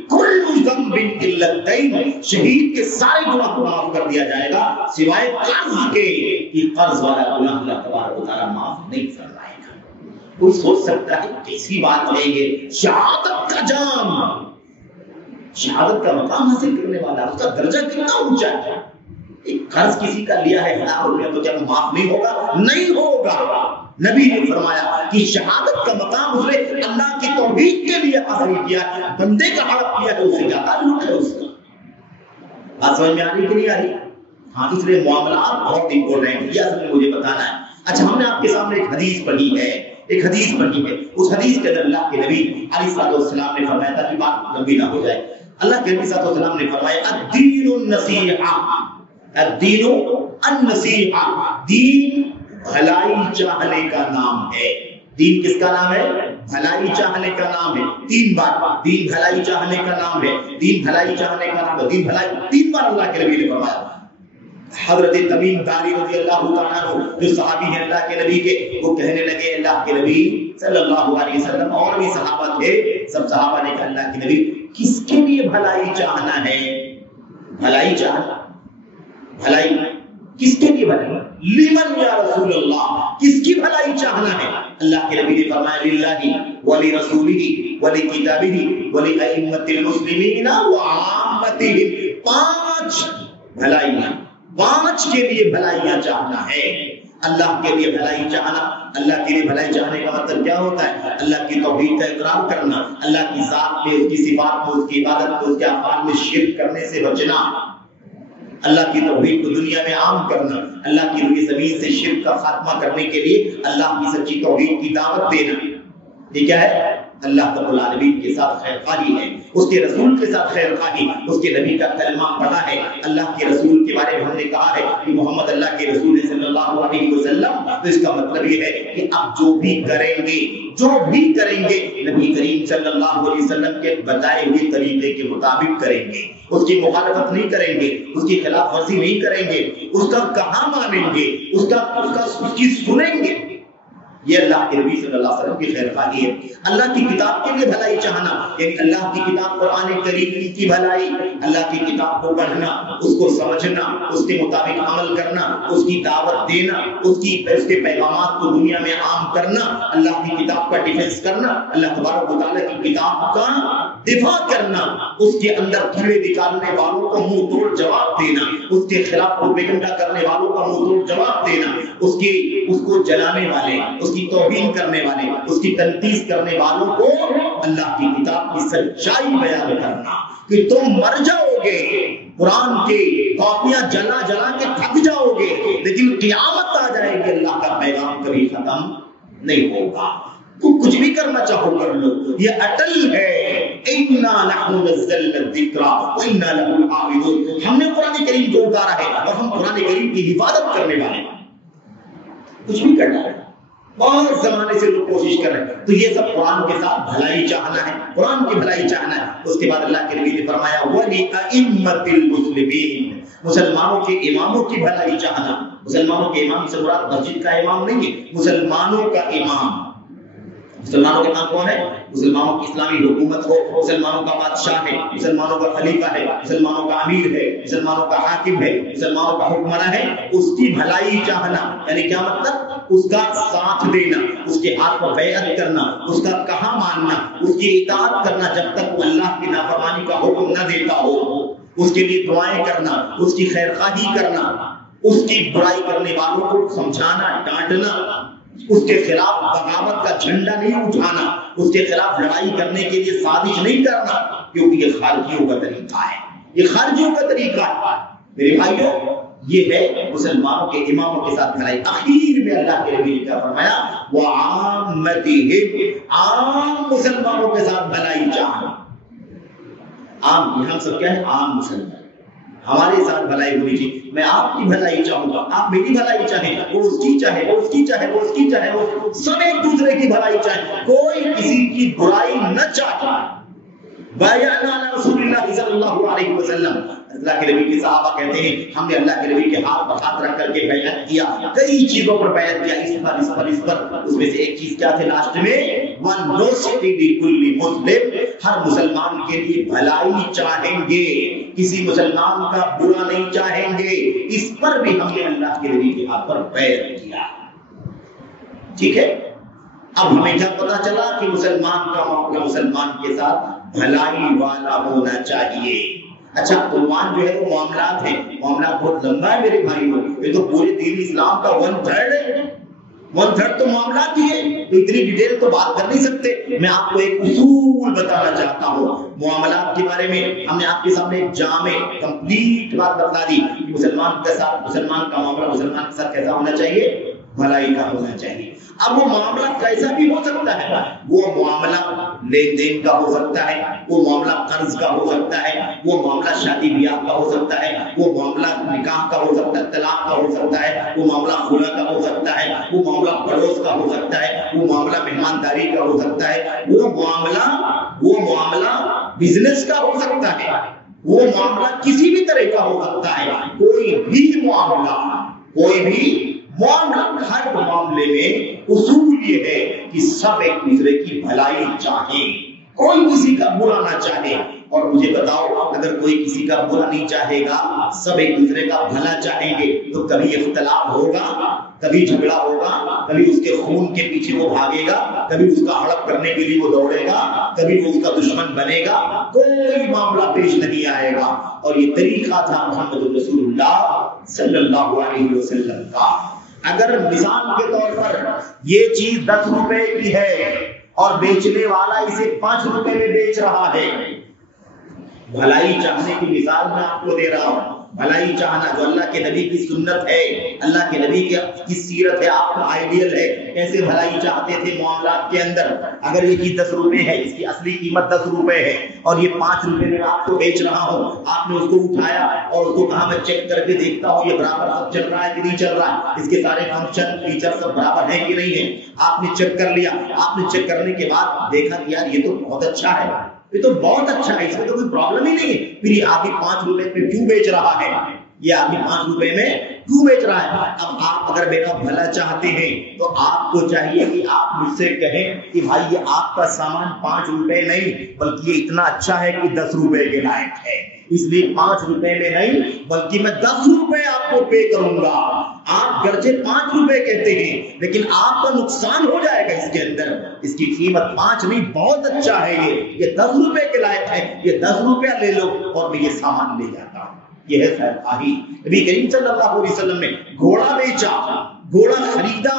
کل ذنب الا الدین، شہید کے سارے گناہ کو معاف کر دیا جائے گا سوائے قرض کے. یہ قرض والا گناہ اللہ تبارک و تعالی معاف نہیں فرمائے گا. کوئی سوچ سکتا ہے کیسی بات ہے یہ، شہادت کا جام، شہادت کا مقام حاصل کرنے والا، اس کا درجہ کتنا اونچا ہے. ایک قرض کسی کا لیا ہے 1000 روپیہ تو کیا وہ معاف نہیں ہوگا؟ نہیں ہوگا. نبی نے فرمایا کہ شہادت کا مقام اس نے اللہ کی توحید کے لیے حاصل کیا ہے، بندے کا ہڑپ کیا تو اسے کیا تعلق ہے اس کا. بات سمجھ میں آ رہی کہ نہیں آ رہی؟ ہاں، اس لیے معاملات بہت امپورٹنٹ، یہ اصل میں مجھے بتانا ہے. اچھا، ہم نے آپ کے سامنے ایک حدیث پڑھی ہے. اس حدیث کے اندر اللہ کے نبی علیہ السلام نے فرمایا تھا کہ بات لمبی نہ ہو جائے. اللہ کے نبی صلی اللہ علیہ وسلم نے فرمایا الدین النصیحہ، الدین النصیحہ، دین بھلائی چاہنے کا نام ہے. دین کس کا نام ہے؟ بھلائی چاہنے کا نام ہے. 3 بار دین بھلائی چاہنے کا نام ہے، دین بھلائی چاہنے کا نام ہے، دین بھلائی 3 بار اللہ کے نبی نے فرمایا. حضرت تمیم داری رضی اللہ تعالیٰ عنہ جو صحابی ہیں اللہ کے نبی کے، وہ کہنے لگے اللہ کے نبی صلی اللہ علیہ وسلم، اور بھی صحابہ تھے، سب صحابہ نے کہا اللہ کے نبی کس کے لیے بھلائی چاہنا ہے؟ بھلائی چاہنا، بھلائی کس کے لیے بھلائی؟ لمن یا رسول اللہ، کس کی بھلائی چاہنا ہے؟ اللہ کے نبی نے فرمایا للہ ولرسولہ ولکتابہ ولائمۃ المسلمین وعامتہم. 5 بھلائیاں، 5 کے لیے بھلائیاں چاہنا ہے. اللہ کے لیے بھلائی چاہنا. اللہ کے لیے بھلائی چاہنے کا مطلب کیا ہوتا ہے؟ اللہ کی توحید کا اقرار کرنا، اللہ کی ذات میں، اس کی صفات میں، اس کی عبادت میں، اس کے افعال میں شرک کرنے سے بچنا، اللہ کی توحید کو دنیا میں عام کرنا، اللہ کی روئے زمین سے شرک کا خاتمہ کرنے کے لیے اللہ کی سچی توحید کی دعوت دینا. یہ کیا ہے؟ اللہ رب العالمین کے ساتھ خیر خواہی ہے، اس کے رسول کے ساتھ خیر خواہی، اس کے نبی کا کلمہ پڑھا ہے، اللہ کے رسول کے بارے میں ہم نے کہا ہے کہ محمد اللہ کے رسول صلی اللہ علیہ وسلم. تو اس کا مطلب یہ ہے کہ آپ جو بھی کریں گے نبی کریم صلی اللہ علیہ وسلم کے بتائے ہوئے طریقے کے مطابق کریں گے. اس کی مخالفت نہیں کریں گے، اس کی خلاف ورزی نہیں کریں گے، اس کا کہاں مانیں گے، اس کی سنیں گے. یہ اللہ کے نبی صلی اللہ علیہ وسلم کی خیر خواہی ہے. اللہ کی کتاب کے لیے بھلائی چاہنا، یعنی اللہ کی کتاب قرآن کریم کی بھلائی، اللہ کی کتاب کو پڑھنا، اس کو سمجھنا، اس کے مطابق عمل کرنا، اس کی دعوت دینا، اس کے پیغامات کو دنیا میں عام کرنا، اللہ کی کتاب کا ڈیفینس کرنا، اللہ تبارک و تعالیٰ کی کتاب کا دفاع کرنا، اس کے اندر کیڑے نکالنے والوں کو منہ توڑ جواب دینا، اس کے خلاف پروپیگنڈا کرنے والوں کا منہ توڑ جواب دینا، اس کو جلانے والے، اس کی توہین کرنے والے، اس کی تنقید کرنے والوں کو اللہ کی کتاب کی سچائی بیان کرنا کہ تم مر جاؤ گے، قرآن کی کاپیاں جلا جلا کے تھک جاؤ گے، لیکن قیامت آ جائے گی اللہ کا پیغام کبھی ختم نہیں ہوگا. تو کچھ بھی کرنا چاہو کر لو، یہ اٹل ہے. اِنَّا نَحْنُ نَزَّلْنَا الذِّكْرَ وَإِنَّا لَهُ لَحَافِظُونَ. ہم نے قرآن کریم کو اتارا ہے اور ہم قرآن کریم کی حفاظت کرنے والے ہیں. کچھ بھی کرنا ہے، بہت زمانے سے لوگ کوشش کر رہے ہیں. تو یہ سب قرآن کے ساتھ بھلائی چاہنا ہے، قرآن کی بھلائی چاہنا ہے. اس کے بعد اللہ کے نبی نے فرمایا وَلِأَئِمَّةِ الْمُسْلِمِينَ مسلمانوں کے اماموں کی بھلائی چاہنا. مسلمانوں کے امام سے مراد مسجد کا امام نہیں ہے، مسلمانوں کا امام. مسلمانوں کے امام کون ہے؟ مسلمانوں کی اسلامی حکومت ہو، مسلمانوں کا بادشاہ ہے، مسلمانوں کا خلیفہ ہے، مسلمانوں کا امیر ہے، مسلمانوں کا حاکم ہے، مسلمانوں کا حکمراں ہے، اس کی بھلائی چاہنا. یعنی کیا مطلب؟ اس کا ساتھ دینا، اس کے ہاتھ پر بیعت کرنا، اس کا کہا ماننا، اس کی اطاعت کرنا جب تک وہ اللہ کی نافرمانی کا حکم نہ دیتا ہو، اس کے لیے دعائیں کرنا، اس کی خیر خواہی کرنا، اس کی برائی کرنے والوں کو سمجھانا، ڈانٹنا، اس کے خلاف بغاوت کا جھنڈا نہیں اٹھانا، اس کے خلاف لڑائی کرنے کے لیے سازش نہیں کرنا، کیونکہ یہ خارجیوں کا طریقہ ہے، یہ خارجیوں کا طریقہ ہے. میرے بھائیوں، یہ ہے مسلمانوں کے اماموں کے ساتھ بھلائی. اخیر میں اللہ کے نبی نے کیا فرمایا؟ وَعَامَّتِهِمْ، عام مسلمانوں کے ساتھ بھلائی چاہنا. عام، یہ ہم سب کیا ہے؟ عام مسلمان. ہمارے ساتھ بھلائی ہونی چاہیے. میں آپ کی بھلائی چاہوں گا، آپ میری بھلائی چاہیں، وہ اس کی چاہے، وہ اس کی چاہے، وہ اس کی چاہے، وہ سب ایک دوسرے کی بھلائی چاہے، کوئی کسی کی برائی نہ چاہے. بایعنا علی رسول اللہ صلی اللہ علیہ وسلم. اللہ کے نبی کے صحابہ کہتے ہیں ہم نے اللہ کے نبی کے ہاتھ پر ہاتھ رکھ کر کے بیعت کیا، کئی چیزوں پر بیعت کیا، اس پر اس پر اس پر. اس میں سے ایک چیز کیا تھی لاسٹ میں؟ وَالنُّصْحِ لِكُلِّ مُسْلِمٍ، ہر مسلمان کے لیے بھلائی چاہیں گے، کسی مسلمان کا برا نہیں چاہیں گے. اس پر بھی ہم نے اللہ کے نبی کے ہاتھ پر بیعت کیا. ٹھیک ہے. اب ہمیں کیا پتا چلا کہ مسلمان کا معاملہ مسلمان کے ساتھ بھلائی والا ہونا چاہیے. اچھا، عنوان جو ہے وہ معاملات ہیں. معاملات بہت لمبا ہے میرے بھائیوں، یہ تو پورے دین اسلام کا 1/3 ہے. 1/3 تو معاملات ہی ہے، تو اتنی ڈیٹیل تو بات کر نہیں سکتے. میں آپ کو ایک اصول بتانا چاہتا ہوں معاملات کے بارے میں. ہم نے آپ کے سامنے ایک جامع کمپلیٹ بات بتا دی کہ مسلمان کے ساتھ، مسلمان کا معاملہ مسلمان کے ساتھ کیسا ہونا چاہیے؟ بھلائی کا ہونا چاہیے. اب وہ معاملہ کیسا بھی ہو سکتا ہے. وہ معاملہ لین دین کا ہو سکتا ہے، وہ معاملہ قرض کا ہو سکتا ہے، وہ معاملہ شادی بیاہ کا ہو سکتا ہے، وہ معاملہ نکاح کا ہو سکتا ہے، طلاق کا ہو سکتا ہے، وہ معاملہ خلا کا ہو سکتا ہے، وہ معاملہ پڑوس کا ہو سکتا ہے، وہ معاملہ مہمانداری کا ہو سکتا ہے، وہ معاملہ بزنس کا ہو سکتا ہے، وہ معاملہ کسی بھی طرح کا ہو سکتا ہے. کوئی بھی معاملہ، ہر معاملے میں اصول یہ ہے کہ سب ایک دوسرے کی بھلائی چاہیں، کوئی کسی کا برا نہ چاہے. اور مجھے بتاؤ، اگر کوئی کسی کا برا نہیں چاہے گا، سب ایک دوسرے کا بھلا چاہیں گے، تو کبھی اختلاف ہوگا، کبھی جھگڑا ہوگا، کبھی اس کے خون کے پیچھے وہ بھاگے گا، کبھی اس کا ہڑپ کرنے کے لیے وہ دوڑے گا، کبھی وہ اس کا دشمن بنے گا. کوئی معاملہ پیش نہیں آئے گا. اور یہ طریقہ تھا محمد رسول اللہ صلی اللہ علیہ وسلم کا. اگر مثال کے طور پر یہ چیز 10 روپے کی ہے اور بیچنے والا اسے 5 روپے میں بیچ رہا ہے، بھلائی چاہنے کی مثال میں آپ کو دے رہا ہوں. بھلائی چاہنا جو اللہ کے نبی کی سنت ہے، اللہ کے نبی کی سیرت ہے، آپ کا آئیڈیل ہے. کیسے بھلائی چاہتے تھے معاملات کے اندر. اگر یہ چیز 10 روپے ہے، اس کی اصلی قیمت 10 روپے ہے اور یہ 5 روپے میں آپ کو بیچ رہا ہوں، آپ نے اس کو اٹھایا اور اس کو کہا میں چیک کر کے دیکھتا ہوں یہ برابر سب چل رہا ہے کہ نہیں چل رہا ہے، اس کے سارے فنکشن فیچر سب برابر ہیں کہ نہیں ہے. آپ نے چیک کر لیا. آپ نے چیک کرنے کے بعد دیکھا کہ یار یہ تو بہت اچھا ہے، یہ تو بہت اچھا ہے، اس میں تو کوئی پرابلم ہی نہیں ہے. پھر یہ آدمی 5 روپے میں کیوں بیچ رہا ہے؟ یہ آدمی 5 روپے میں کیوں بیچ رہا ہے؟ اب آپ اگر میرا بھلا چاہتے ہیں تو آپ کو چاہیے کہ آپ مجھ سے کہیں کہ بھائی یہ آپ کا سامان 5 روپے نہیں بلکہ یہ اتنا اچھا ہے کہ 10 روپے کے لائق ہے، اس لیے 5 روپے میں نہیں بلکہ میں 10 روپے آپ کو پے کروں گا. آپ گرچہ 5 روپے کہتے ہیں لیکن آپ کا نقصان ہو جائے گا اس کے اندر. اس کی قیمت 5 نہیں، بہت اچھا ہے، یہ 10 روپے کے لائق ہے، یہ 10 روپیہ لے لو اور میں یہ سامان لے جاتا ہوں. یہ ہے خیر خواہی. نبی کریم صلی اللہ علیہ وسلم نے گھوڑا بیچا، گھوڑا خریدا.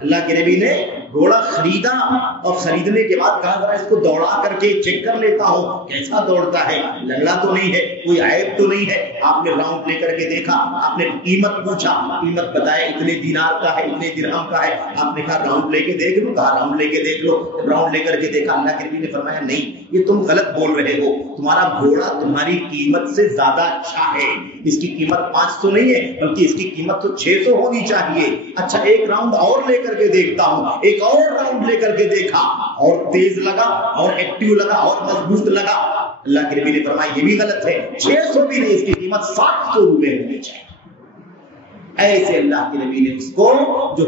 اللہ کے نبی نے گھوڑا خریدا اور خریدنے کے بعد کہا ذرا اس کو دوڑا کر کے چیک کر لیتا ہوں کیسا دوڑتا ہے، لگڑا تو نہیں ہے، کوئی عیب تو نہیں ہے. آپ نے راؤنڈ لے کر کے دیکھا، آپ نے قیمت پوچھا، قیمت بتایا اتنے دینار کا ہے، اتنے درہم کا ہے. آپ نے کہا راؤنڈ لے کے دیکھ لو، کہا راؤنڈ لے کے دیکھ لو. راؤنڈ لے کر کے دیکھا، اللہ کے نبی نے فرمایا نہیں یہ تم غلط بول رہے ہو، تمہارا گھوڑا تمہاری قیمت سے زیادہ اچھا ہے، اس کی قیمت 500 نہیں ہے بلکہ اس کی قیمت تو 600 ہونی چاہیے. اچھا ایک راؤنڈ اور لے کر کے دیکھتا ہوں. ایک اور راؤنڈ لے کر کے دیکھا، اور تیز لگا، اور ایکٹیو لگا، اور مضبوط لگا. اللہ کے نبی نے فرمایا یہ بھی غلط ہے، 600 بھی نہیں، اس کی قیمت 700 روپے ہونی چاہیے. ایسے اللہ کے نبی نے اس کو جو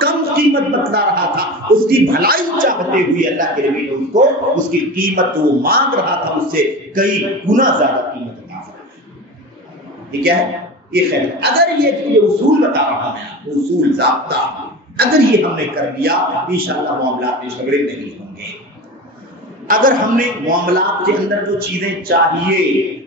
کم قیمت بتلا رہا تھا اس کی بھلائی چاہتے ہوئے اللہ کے نبی نے اس کو اس کی قیمت جو وہ مانگ رہا تھا اس سے کئی گنا زیادہ قیمت عطا فرمائی. یہ کیا ہے؟ یہ خیر. اگر یہ اصول بتا رہا ہے، اصول ضابطہ، اگر یہ ہم نے کر لیا انشاءاللہ معاملات میں جھگڑے نہیں ہوں گے. اگر ہم نے معاملات کے اندر جو چیزیں چاہیے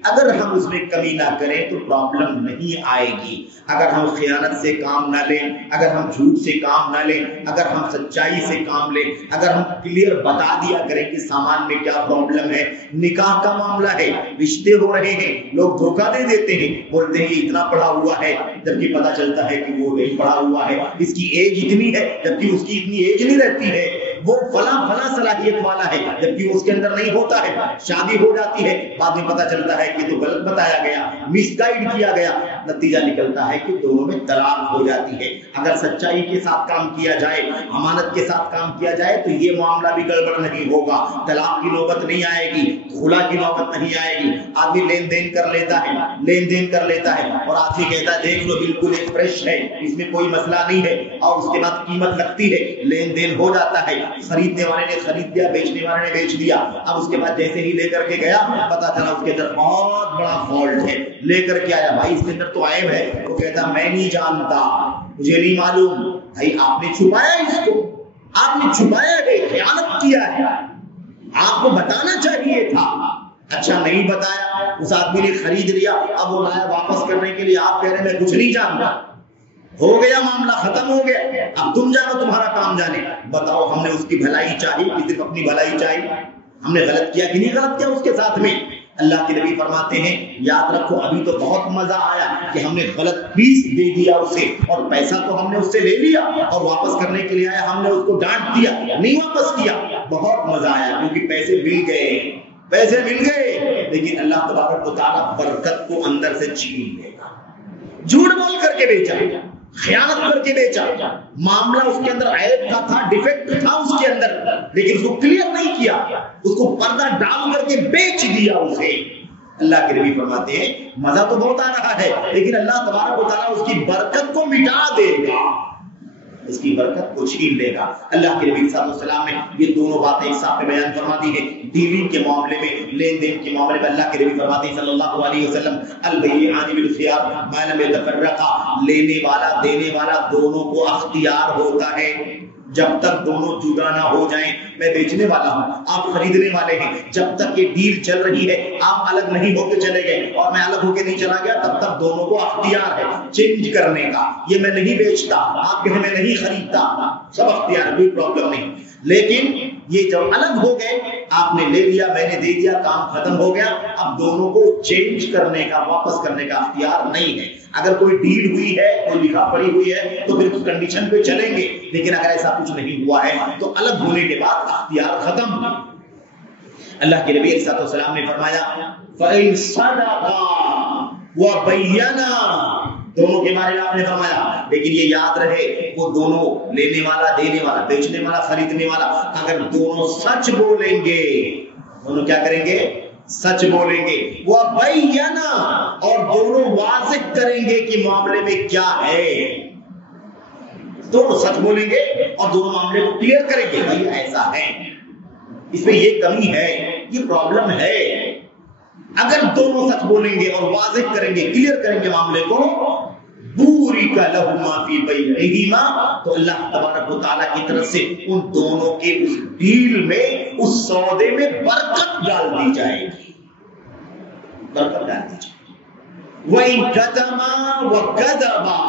اگر ہم اس میں کمی نہ کریں تو پرابلم نہیں آئے گی. اگر ہم خیانت سے کام نہ لیں، اگر ہم جھوٹ سے کام نہ لیں، اگر ہم سچائی سے کام لیں، اگر ہم کلیئر بتا دیا کریں کہ سامان میں کیا پرابلم ہے. نکاح کا معاملہ ہے، رشتے ہو رہے ہیں، لوگ دھوکہ دے دیتے ہیں، بولتے ہیں یہ اتنا پڑھا ہوا ہے جبکہ پتا چلتا ہے کہ وہ نہیں پڑھا ہوا ہے. اس کی ایج اتنی ہے جبکہ اس کی اتنی ایج نہیں رہتی ہے. وہ فلاں صلاحیت والا ہے جبکہ اس کے اندر نہیں ہوتا ہے. شادی ہو جاتی ہے، بعد میں پتا چلتا ہے کہ تو غلط بتایا گیا، مس گائیڈ کیا گیا. نتیجہ نکلتا ہے کہ دونوں میں طلاق ہو جاتی ہے. اگر سچائی کے ساتھ کام کیا جائے، امانت کے ساتھ کام کیا جائے تو یہ معاملہ بھی گڑبڑ نہیں ہوگا. طلاق کی نوبت نہیں آئے گی، خلا کی نوبت نہیں آئے گی. آدمی لین دین کر لیتا ہے اور آدمی کہتا ہے دیکھ لو بالکل ایک فریش ہے، اس میں کوئی مسئلہ نہیں ہے، اور اس کے بعد قیمت لگتی ہے، لین دین ہو جاتا ہے، خریدنے والے نے خرید دیا، بیچنے والے نے بیچ دیا. اب اس کے بعد جیسے ہی لے کر کے گیا پتا چلا اس کے اندر بہت بڑا فالٹ ہے. لے کر کے آیا، بھائی اس کے اندر تو عیب ہے. وہ کہتا میں نہیں جانتا، مجھے نہیں معلوم. بھائی آپ نے چھپایا اس کو، آپ نے چھپایا ہے، خیانت کیا ہے. آپ کو بتانا چاہیے تھا. اچھا نہیں بتایا، اس آدمی نے خرید لیا، اب وہ لایا واپس کرنے کے لیے، آپ کہہ رہے ہیں میں کچھ نہیں جانتا. ہو گیا معاملہ، ختم ہو گیا. اب تم جانو، تمہارا کام جانے. بتاؤ ہم نے اس کی بھلائی چاہی کہ صرف اپنی بھلائی چاہی؟ ہم نے غلط کیا کہ نہیں غلط کیا اس کے ساتھ میں؟ اللہ کے نبی فرماتے ہیں یاد رکھو ابھی تو بہت مزہ آیا کہ ہم نے غلط پیس دے دیا اسے، اور پیسہ تو ہم نے اس سے لے لیا اور واپس کرنے کے لیے آیا، ہم نے اس کو ڈانٹ دیا، نہیں واپس کیا. بہت مزہ آیا کیونکہ پیسے مل گئے. لیکن اللہ تبارک و تعالیٰ برکت کو اندر سے چھین لے گا. جھوٹ بول کر کے بیچا، خیانت کر کے بیچا، معاملہ اس کے اندر عیب کا تھا، ڈیفیکٹ تھا اس کے اندر، لیکن اس کو کلیئر نہیں کیا، اس کو پردہ ڈال کر کے بیچ دیا اسے. اللہ کے نبی فرماتے ہیں مزہ تو بہت آ رہا ہے لیکن اللہ تبارک و تعالیٰ اس کی برکت کو مٹا دے گا، اس کی برکت کو چھین لے گا. اللہ کے نبی صلی اللہ علیہ وسلم نے یہ دونوں باتیں ایک ساتھ بیان فرما دی ہیں. ڈیلنگ کے معاملے میں، لین دین کے معاملے میں اللہ کے نبی فرماتے ہیں صلی اللہ علیہ وسلم البیعان بالخیار ما لم یتفرقا، لینے والا دینے والا دونوں کو اختیار ہوتا ہے جب تک دونوں جدا نہ ہو جائیں. میں بیچنے والا ہوں، آپ خریدنے والے ہیں، جب تک یہ ڈیل چل رہی ہے آپ الگ نہیں ہو کے چلے گئے اور میں الگ ہو کے نہیں چلا گیا، تب تک دونوں کو اختیار ہے چینج کرنے کا. یہ میں نہیں بیچتا، آپ کہیں میں نہیں خریدتا، سب اختیار، کوئی پرابلم نہیں. لیکن یہ جب الگ ہو گئے، آپ نے لے لیا میں نے دے دیا، کام ختم ہو گیا، اب دونوں کو چینج کرنے کا، واپس کرنے کا اختیار نہیں ہے. اگر کوئی ڈیل ہوئی ہے، کوئی لکھا پڑی ہوئی ہے تو پھر اس کنڈیشن پہ چلیں گے، لیکن اگر ایسا کچھ نہیں ہوا ہے تو الگ ہونے کے بعد اختیار ختم. اللہ کے نبی علیہ السلام نے فرمایا فَإِن صَدَقَا وَبَيَّنَا، دونوں کے بارے میں آپ نے فرمایا، لیکن یہ یاد رہے وہ دونوں لینے والا دینے والا، بیچنے والا خریدنے والا، اگر دونوں سچ بولیں گے، دونوں کیا کریں گے؟ سچ بولیں گے. وَبَيَّنَا، اور دونوں واضح کریں گے کہ معاملے میں کیا ہے. دونوں سچ بولیں گے اور دونوں معاملے کو کلیئر کریں گے، بھائی ایسا ہے، اس میں یہ کمی ہے، یہ پرابلم ہے. اگر دونوں سچ بولیں گے اور واضح کریں گے، کلیئر کریں گے معاملے کو، بورک لہما فی بیعہما، تو اللہ تبارک و تعالیٰ کی طرف سے ان دونوں کے اس ڈیل میں، اس سودے میں برکت ڈال دی جائے گی، برکت ڈال دی جائے گی. وَإِن كَتَمَا وَكَذَبَا،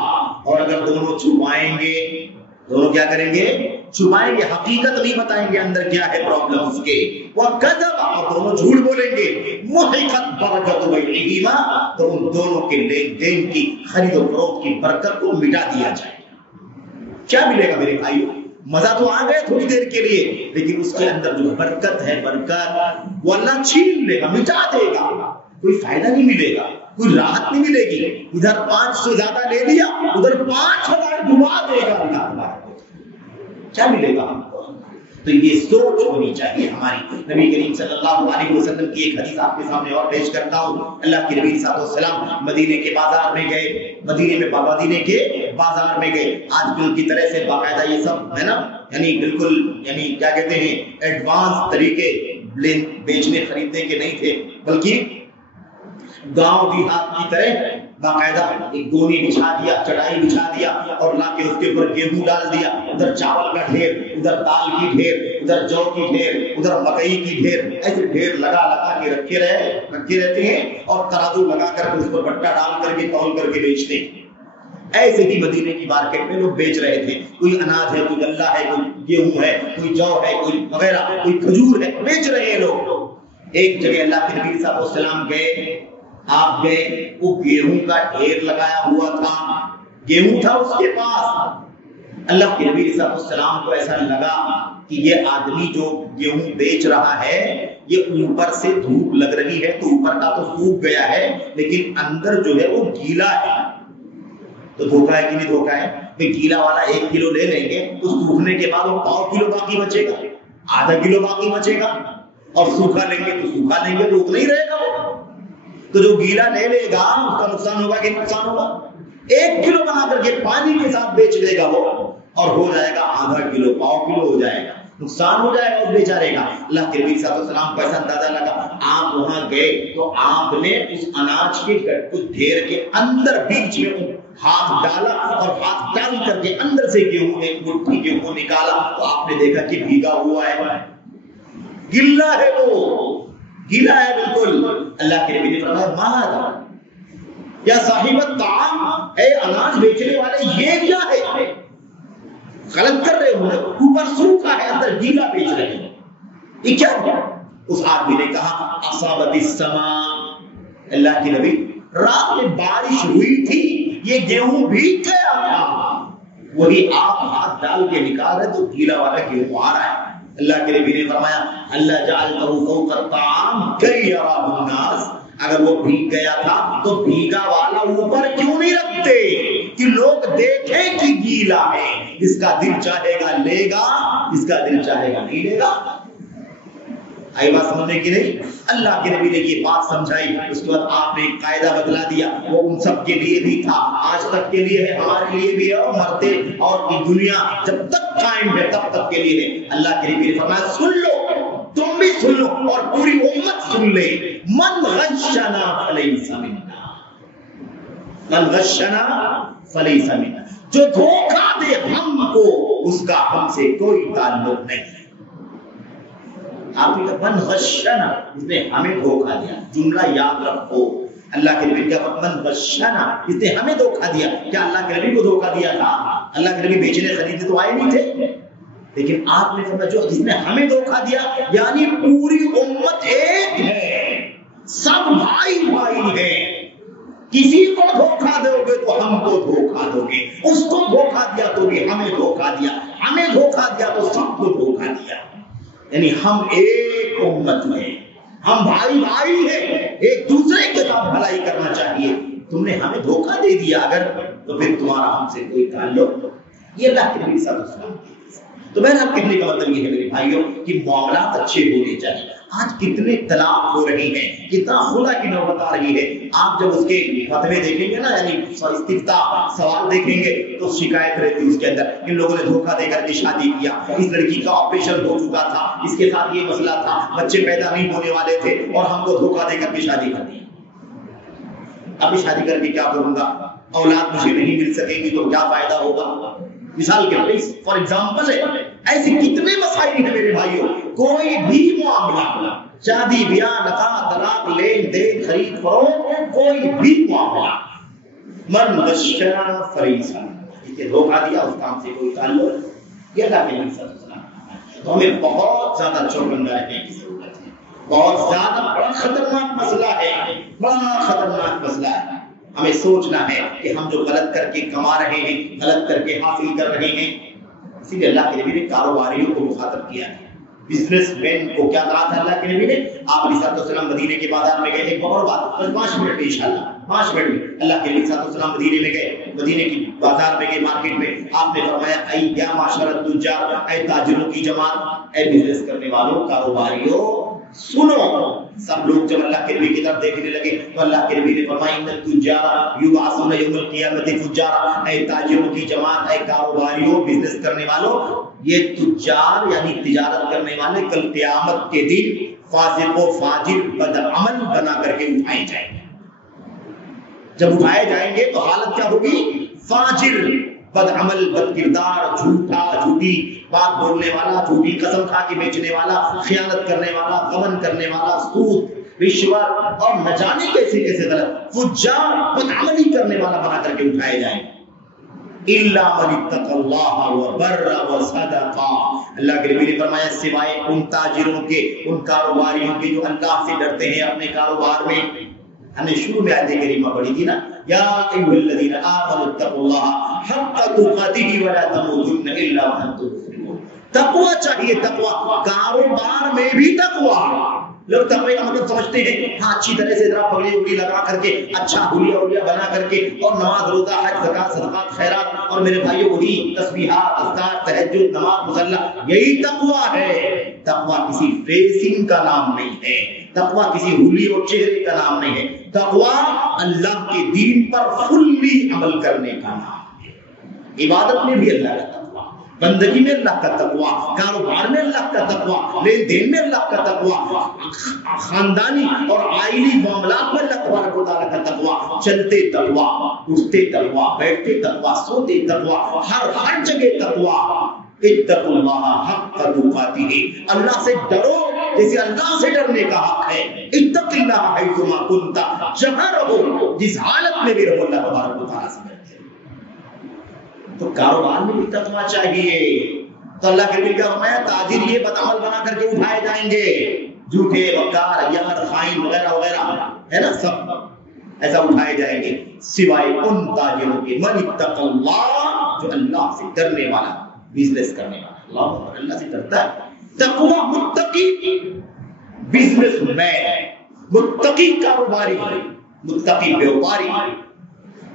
اور اگر دونوں چھپائیں گے، دونوں کیا کریں گے؟ چھپائیں گے، حقیقت نہیں بتائیں گے اندر کیا ہے پرابلم اس کے. وَكَذَبَا، اور دونوں جھوٹ بولیں گے، مُحِقَتْ بَرَكَتُ بَيْعِهِمَا، تو ان دونوں کے لین دین کی، خرید و فروخت کی برکت کو مٹا دیا جائے گا. کیا ملے گا میرے بھائیو؟ مزہ تو آ گیا تھوڑی دیر کے لیے، لیکن اس کے اندر جو برکت ہے، برکت وہ اللہ چھین لے گا، مٹا دے گا. کوئی فائدہ نہیں ملے گا، کوئی راحت نہیں ملے گی. ادھر 500 زیادہ لے لیا، ادھر 5000 ڈبا دے گا اللہ. کیا ملے گا ہم کو؟ تو یہ سوچ ہونی چاہیے ہماری. نبی کریم صلی اللہ علیہ وسلم کی ایک حدیث آپ کے سامنے اور پیش کرتا ہوں. اللہ کے نبی صلی اللہ علیہ وسلم مدینے کے بازار میں گئے, مدینے کے بازار میں گئے. آج کل کی طرح سے باقاعدہ یہ سب ہے نا, یعنی بالکل یعنی کیا کہتے ہیں ایڈوانس طریقے بیچنے خریدنے کے نہیں تھے, بلکہ گاؤں دیہات کی طرح باقاعدہ ایک گونی بچھا دیا, چٹائی بچھا دیا اور لا کے اس کے اوپر گیہوں ڈال دیا, ادھر چاول کا ڈھیر, ادھر دال کی ڈھیر, ادھر جو کی ڈھیر, ادھر مکئی کی ڈھیر, ایسے ڈھیر لگا کے رکھے رہتے ہیں اور ترازو لگا کر اس پر بٹا ڈال کر کے تول کر کے بیچتے ہیں. ایسے ہی مدینے کی مارکیٹ میں لوگ بیچ رہے تھے. کوئی اناج ہے, کوئی غلہ ہے, کوئی گیہوں ہے, کوئی جو ہے, کوئی وغیرہ, کوئی کھجور ہے, بیچ رہے ہیں لوگ. ایک جگہ اللہ کے نبی صلی اللہ علیہ وسلم گئے, آپ گئے, وہ گیہوں کا ڈھیر لگایا ہوا تھا, گیہوں تھا اس کے پاس. اللہ کے نبی صلی اللہ علیہ وسلم کو ایسا لگا کہ یہ آدمی جو گیہوں بیچ رہا ہے یہ اوپر سے دھوپ لگ رہی ہے تو اوپر کا تو سوکھ گیا ہے لیکن اندر جو ہے وہ گیلا ہے. تو دھوکا ہے کہ نہیں دھوکا ہے؟ گیلا والا 1 کلو لے لیں گے, اس سوکھنے کے بعد وہ 1/4 کلو باقی بچے گا, آدھا کلو باقی بچے گا, اور سوکھا لیں گے تو سوکھا لیں گے تو اتنا ہی رہے گا وہ. تو جو گیلا لے لے گا اس کا نقصان ہوگا کہ نقصان ہوگا؟ 1 کلو بنا کر کے پانی کے ساتھ بیچ لے گا وہ, اور ہو جائے گا آدھا کلو, 1/4 کلو ہو جائے گا, نقصان ہو جائے گا اس بیچارے کا. اللہ کے نبی صلی اللہ علیہ وسلم کو ایسا اندازہ لگا. آپ وہاں گئے تو آپ نے اس اناج کے ڈھیر کے اندر بیچ میں ہاتھ ڈالا اور ہاتھ ڈال کر کے اندر سے گیہوں ایک مٹھی گیہوں نکالا تو آپ نے دیکھا کہ بھیگا ہوا ہے, گلا ہے, وہ گیلا ہے بالکل. اللہ کے نبی نے فرمایا ماذا یا صاحب الطعام, اے اناج بیچنے والے یہ کیا ہے, غلط کر رہے ہو, اوپر سوکھا ہے اندر گیلا بیچ رہے ہیں, یہ کیا ہے؟ اس آدمی نے کہا اصابت السماء, اللہ کے نبی رات میں بارش ہوئی تھی, یہ گیہوں بھیگ گیا تھا, وہی آپ ہاتھ ڈال کے نکال رہے تو گیلا والا گیہوں آ رہا ہے. اللہ کے نبی نے فرمایا اللہ جعلتہ فوق الطعام کی یراہ الناس, اگر وہ بھیگ گیا تھا تو بھیگا والا اوپر کیوں نہیں رکھتے کہ لوگ دیکھیں کہ گیلا ہے, اس کا دل چاہے گا لے گا, اس کا دل چاہے گا نہیں لے گا. آئی بات سمجھنے کی نہیں؟ اللہ کے نبی نے یہ بات سمجھائی, اس کے بعد آپ نے ایک قاعدہ بتلا دیا, وہ ان سب کے لیے بھی تھا, آج تک کے لیے ہے, ہمارے لیے بھی ہے, اور مرتے اور یہ دنیا جب تک قائم ہے تب تک کے لیے ہے. اللہ کے نبی نے فرمایا سن لو, تم بھی سن لو اور پوری امت سن لے, من غشنا فلیس منا, من غشنا فلیس منا, جو دھوکا دے ہم کو اس کا ہم سے کوئی تعلق نہیں ہے. آپ نے کہا من غشنا, اس نے ہمیں دھوکا دیا, جملہ یاد رکھو. اللہ کے نبی کا من غشنا, اس نے ہمیں دھوکا دیا. کیا اللہ کے نبی کو دھوکا دیا تھا؟ اللہ کے نبی بیچنے خریدنے تو آئے نہیں تھے, لیکن آپ نے فرمایا جو جس نے ہمیں دھوکا دیا, یعنی پوری امت ایک ہے, سب بھائی بھائی ہیں, کسی کو دھوکا دو گے تو ہم کو دھوکا دو گے, اس کو دھوکا دیا تو بھی ہمیں دھوکا دیا, ہمیں دھوکا دیا تو سب کو دھوکا دیا. یعنی ہم ایک امت میں, ہم بھائی بھائی ہیں, ایک دوسرے کے ساتھ بھلائی کرنا چاہیے. تم نے ہمیں دھوکا دے دیا اگر, تو پھر تمہارا ہم سے کوئی تعلق. یہ اللہ کے نبی صلی اللہ علیہ وسلم. تو میں نے آپ کہنے کا مطلب یہ ہے میرے بھائیوں کہ معاملات اچھے ہونے چاہیے. آج کتنے طلاق ہو رہی ہیں, کتنا خدا کی نوبت آ رہی ہے. آپ جب اس کے فتوے دیکھیں گے نا, یعنی استفتاء سوال دیکھیں گے تو شکایت رہتی اس کے اندر, ان لوگوں نے دھوکا دے کر کے شادی کیا, اس لڑکی کا آپریشن ہو چکا تھا, اس کے ساتھ یہ مسئلہ تھا, بچے پیدا نہیں ہونے والے تھے اور ہم کو دھوکا دے کر کے شادی کر دی. ابھی شادی کر کے کیا کروں گا, اولاد مجھے نہیں مل سکے گی تو کیا فائدہ ہوگا. مثال کے طور فار ایگزامپل ہے, ایسے کتنے مسائل ہیں میرے بھائیوں. کوئی بھی معاملہ, شادی بیاہ نکاح طلاق لین دین خرید فروخت, کوئی بھی معاملہ, من غشنا فلیس منا, یہ دھوکا دیا اس کام سے کوئی تعلق. یہ اللہ کے نبی صلی اللہ علیہ وسلم. تو ہمیں بہت زیادہ چوکنا رہنے کی ضرورت ہے, بہت زیادہ بڑا خطرناک مسئلہ ہے, بڑا خطرناک مسئلہ ہے. ہمیں سوچنا ہے کہ ہم جو غلط کر کے کما رہے ہیں, غلط کر کے حاصل کر رہے ہیں. اسی لیے اللہ کے نبی نے کاروباریوں کو مخاطب کیا ہے, بزنس مین کو کیا کہا تھا اللہ کے نبی نے. آپ علیہ السلام مدینے کے بازار میں گئے, ایک اور بات بس 5 منٹ میں انشاءاللہ 5 منٹ میں. اللہ کے نبی صلی اللہ علیہ وسلم مدینے میں گئے, مدینے کی بازار میں گئے, مارکیٹ میں. آپ نے فرمایا اے یا معاشر التجار, اے تاجروں کی جماعت, اے بزنس کرنے والوں، کاروباریوں سنو. سب لوگ جب اللہ کے نبی کی طرف دیکھنے لگے تو اللہ کے نبی نے فرمایا ان التجار یبعثون یوم القیامت فجارا، اے تاجروں کی جماعت، اے کاروباریوں، بزنس کرنے والوں، یہ تجار یعنی تجارت کرنے والے کل قیامت کے دن فاسق و فاجر بدعمل بنا کر کے اٹھائے جائیں گے. جب اٹھائے جائیں گے تو حالت کیا ہوگی؟ فاجر، بدعمل، بد کردار، جھوٹا، جھوٹی بات بولنے والا، جھوٹی قسم کھا کے بیچنے والا، خیانت کرنے والا، غبن کرنے والا، سود، رشوت اور نہ جانے کیسے کیسے غلط فجار بدعملی کرنے والا بنا کر کے اٹھائے جائیں. الا من اتقى الله وبر وصدق، اللہ کے نبی نے فرمایا سوائے ان تاجروں کے، ان کاروباریوں کے جو اللہ سے ڈرتے ہیں اپنے کاروبار میں. ہم نے شروع میں آیت کریمہ پڑھی تھی نا، یا ایھا الذین آمنوا اتقوا اللہ حق تقاتہ ولا تموتن الا وانتم مسلمون. تقوی چاہیے، تقوی کاروبار میں بھی تقوی. لوگ تقوی کا مطلب سمجھتے ہیں ہاں اچھی طرح سے ذرا پگڑی اگڑی لگا کر کے، اچھا حلیہ اولیا بنا کر کے، اور نماز روزہ حج زکات صدقات خیرات، اور میرے بھائیو وہی تسبیحات اذکار تہجد نماز مصلی، یہی تقوی ہے. تقوی کسی فیسنگ کا نام نہیں ہے، تقوی کسی حلی اور چہرے کا نام نہیں ہے. تقوی اللہ کے دین پر فلی عمل کرنے کا نام ہے. عبادت میں بھی اللہ کا تقوی، بندگی میں اللہ کا تقوی، کاروبار میں اللہ کا تقوی، لین دین میں اللہ کا تقوی، خاندانی اور آئلی معاملات میں اللہ تبارک و تعالیٰ کا تقوی، چلتے تقوی، اٹھتے تقوی، بیٹھتے تقوی، سوتے تقوی، ہر جگہ تقوی. اتقوا اللہ حق تقاتہ، اللہ سے ڈرو جیسے اللہ سے ڈرنے کا حق ہے. اتق اللہ حیثما کنت، جہاں رہو جس حالت میں بھی رہو اللہ تبارک و تعالیٰ سے ڈرتے. تو کاروبار میں بھی تقوی چاہیے. تو اللہ کے نبی کا فرمایا تاجر یہ بدعمل بنا کر کے اٹھائے جائیں گے، جھوٹے، وقار، یار، خائن وغیرہ وغیرہ ہے نا، سب ایسا اٹھائے جائیں گے سوائے ان تاجروں کے من اتقوا اللہ، جو اللہ سے ڈرنے والا، بزنس کرنے والا. اللہ سے ڈرتا ہے. تقوی متقی بزنس مین، متقی کاروباری، متقی بیوپاری،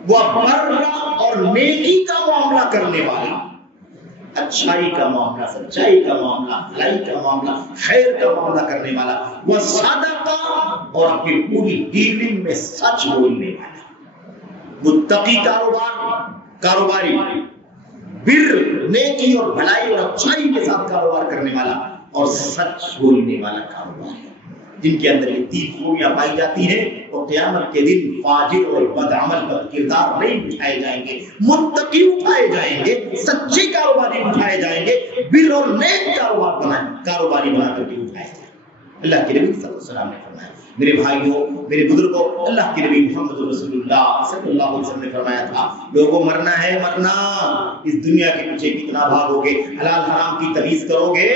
وہ برا اور نیکی کا معاملہ کرنے والا، اچھائی کا معاملہ، سچائی کا معاملہ، بھلائی کا معاملہ، خیر کا معاملہ کرنے والا، وہ صدقہ اور اپنی پوری ڈیلنگ میں سچ بولنے والا. متقی کاروباری، بر، نیکی اور بھلائی اور اچھائی کے ساتھ کاروبار کرنے والا اور سچ بولنے والا کاروبار، جن کے اندر یہ 3 خوبیاں پائی جاتی ہیں. اور قیامت کے دن فاجر اور بدعمل بد کردار نہیں اٹھائے جائیں گے، متقی اٹھائے جائیں گے، سچے کاروباری اٹھائے جائیں گے، بر اور نیک کاروباری بنا کر کے اٹھائے جائیں گے. اللہ کے نبی صلی اللہ علیہ وسلم نے فرمایا. میرے بھائیوں، میرے بزرگوں، اللہ کے نبی محمد رسول اللہ صلی اللہ علیہ وسلم نے فرمایا تھا لوگوں مرنا ہے، مرنا. اس دنیا کے پیچھے کتنا بھاگو گے؟ حلال حرام کی تمیز کرو گے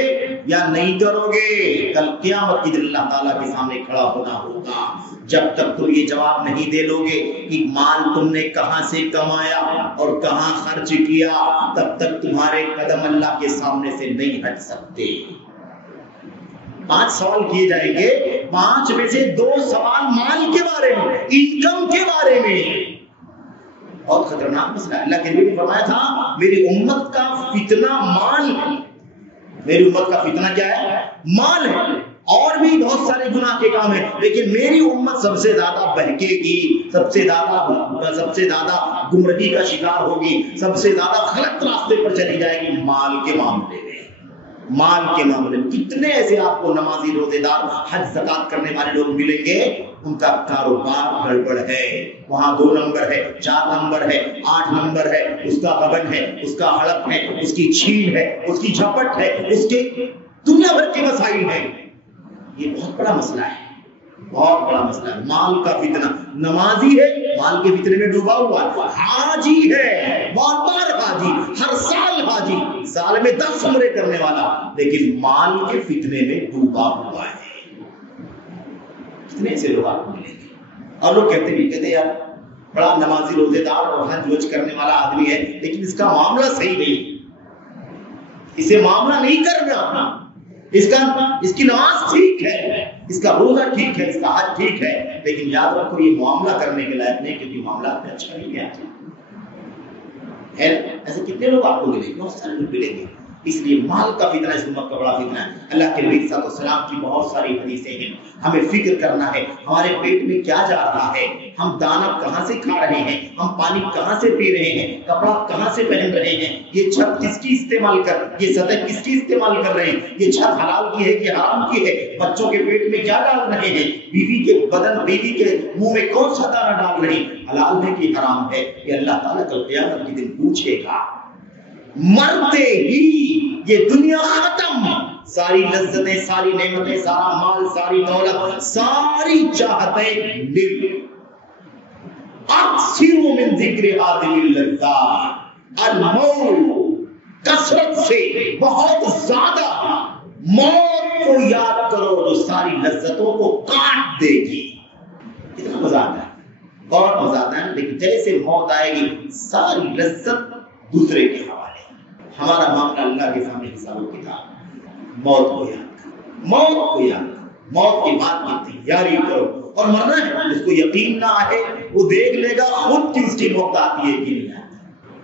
یا نہیں کرو گے؟ کل قیامت کے دن اللہ تعالیٰ کے سامنے کھڑا ہونا ہوگا. جب تک تم یہ جواب نہیں دے لو گے کہ مال تم نے کہاں سے کمایا اور کہاں خرچ کیا، تب تک تمہارے قدم اللہ کے سامنے سے نہیں ہٹ سکتے. 5 سوال کیے جائیں گے، 5 میں سے 2 سوال مال کے بارے میں، انکم کے بارے میں. بہت خطرناک مسئلہ ہے. اللہ کے نبی نے فرمایا تھا میری امت کا فتنہ مال ہے. میری امت کا فتنہ کیا ہے؟ مال ہے. اور بھی بہت سارے گناہ کے کام ہیں، لیکن میری امت سب سے زیادہ بہکے گی، سب سے زیادہ گمراہی کا شکار ہوگی، سب سے زیادہ غلط راستے پر چلی جائے گی مال کے معاملے میں. مال کے معاملے میں کتنے ایسے آپ کو نمازی، روزے دار، حج زکات کرنے والے لوگ ملیں گے، ان کا کاروبار گڑبڑ ہے. وہاں 2 نمبر ہے، 4 نمبر ہے، 8 نمبر ہے، اس کا غبن ہے، اس کا ہڑپ ہے، اس کی چھین ہے، اس کی جھپٹ ہے، اس کے دنیا بھر کے مسائل ہیں. یہ بہت بڑا مسئلہ ہے، بہت بڑا مسئلہ ہے. مال کا فتنہ. نمازی ہے، مال کے فتنے میں ڈوبا ہوا ہے. حاجی ہے، بار بار حاجی، ہر سال حاجی، سال میں 10 عمرے کرنے والا، لیکن مال کے فتنے میں ڈوبا ہوا ہے. کتنے سے لوگ آپ کو ملیں گے. اور لوگ کہتے ہیں یار بڑا نمازی، روزے دار اور حج وج کرنے والا آدمی ہے، لیکن اس کا معاملہ صحیح نہیں، اسے معاملہ نہیں کرنا. اس کی نماز ٹھیک ہے، اس کا روزہ ٹھیک ہے، اس کا حج ٹھیک ہے، لیکن یاد رکھو یہ معاملہ کرنے کے لائق نہیں، کیونکہ معاملات میں اچھا نہیں ہے. ایسے کتنے لوگ آپ کو ملیں گے؟ بہت سارے لوگ ملیں گے. اس لیے مال کا فتنہ اس امت کا بڑا فتنہ ہے. اللہ کے نبی صلی اللہ علیہ وسلم کی بہت ساری حدیثیں ہیں. ہمیں فکر کرنا ہے ہمارے پیٹ میں کیا جا رہا ہے, ہم دانا کہاں سے کھا رہے ہیں, ہم پانی کہاں سے پی رہے ہیں, کپڑا کہاں سے پہن رہے ہیں, یہ چھت کس کی استعمال کر, یہ سطح کس کی استعمال کر رہے ہیں, یہ چھت حلال کی ہے کہ حرام کی ہے, بچوں کے پیٹ میں کیا ڈال رہے ہیں, بیوی کے بدن بیوی کے منہ میں کون سا دانا ڈال رہے ہیں, حلال ہے کہ حرام ہے. یہ اللہ تعالیٰ کل قیامت کے دن پوچھے گا. مرتے ہی یہ دنیا ختم, ساری لذتیں, ساری نعمتیں, سارا مال, ساری دولت, ساری چاہتیں نل. اکثروا من ذکر هذه اللذات الموت, کثرت سے بہت زیادہ موت کو یاد کرو جو ساری لذتوں کو کاٹ دے گی. کتنا مزہ آتا ہے, بہت مزہ آتا ہے, لیکن جیسے موت آئے گی ساری لذت دوسرے کے حوالے. ہمارا معاملہ اللہ کے سامنے حساب و کتاب. موت کو یاد کرو, موت کو یاد کرو, موت کے بعد کی تیاری کرو. اور مرنا ہے جس کو یقین نہ آئے وہ دیکھ لے گا خود کی اس کی موت آتی ہے کہ نہیں آتی.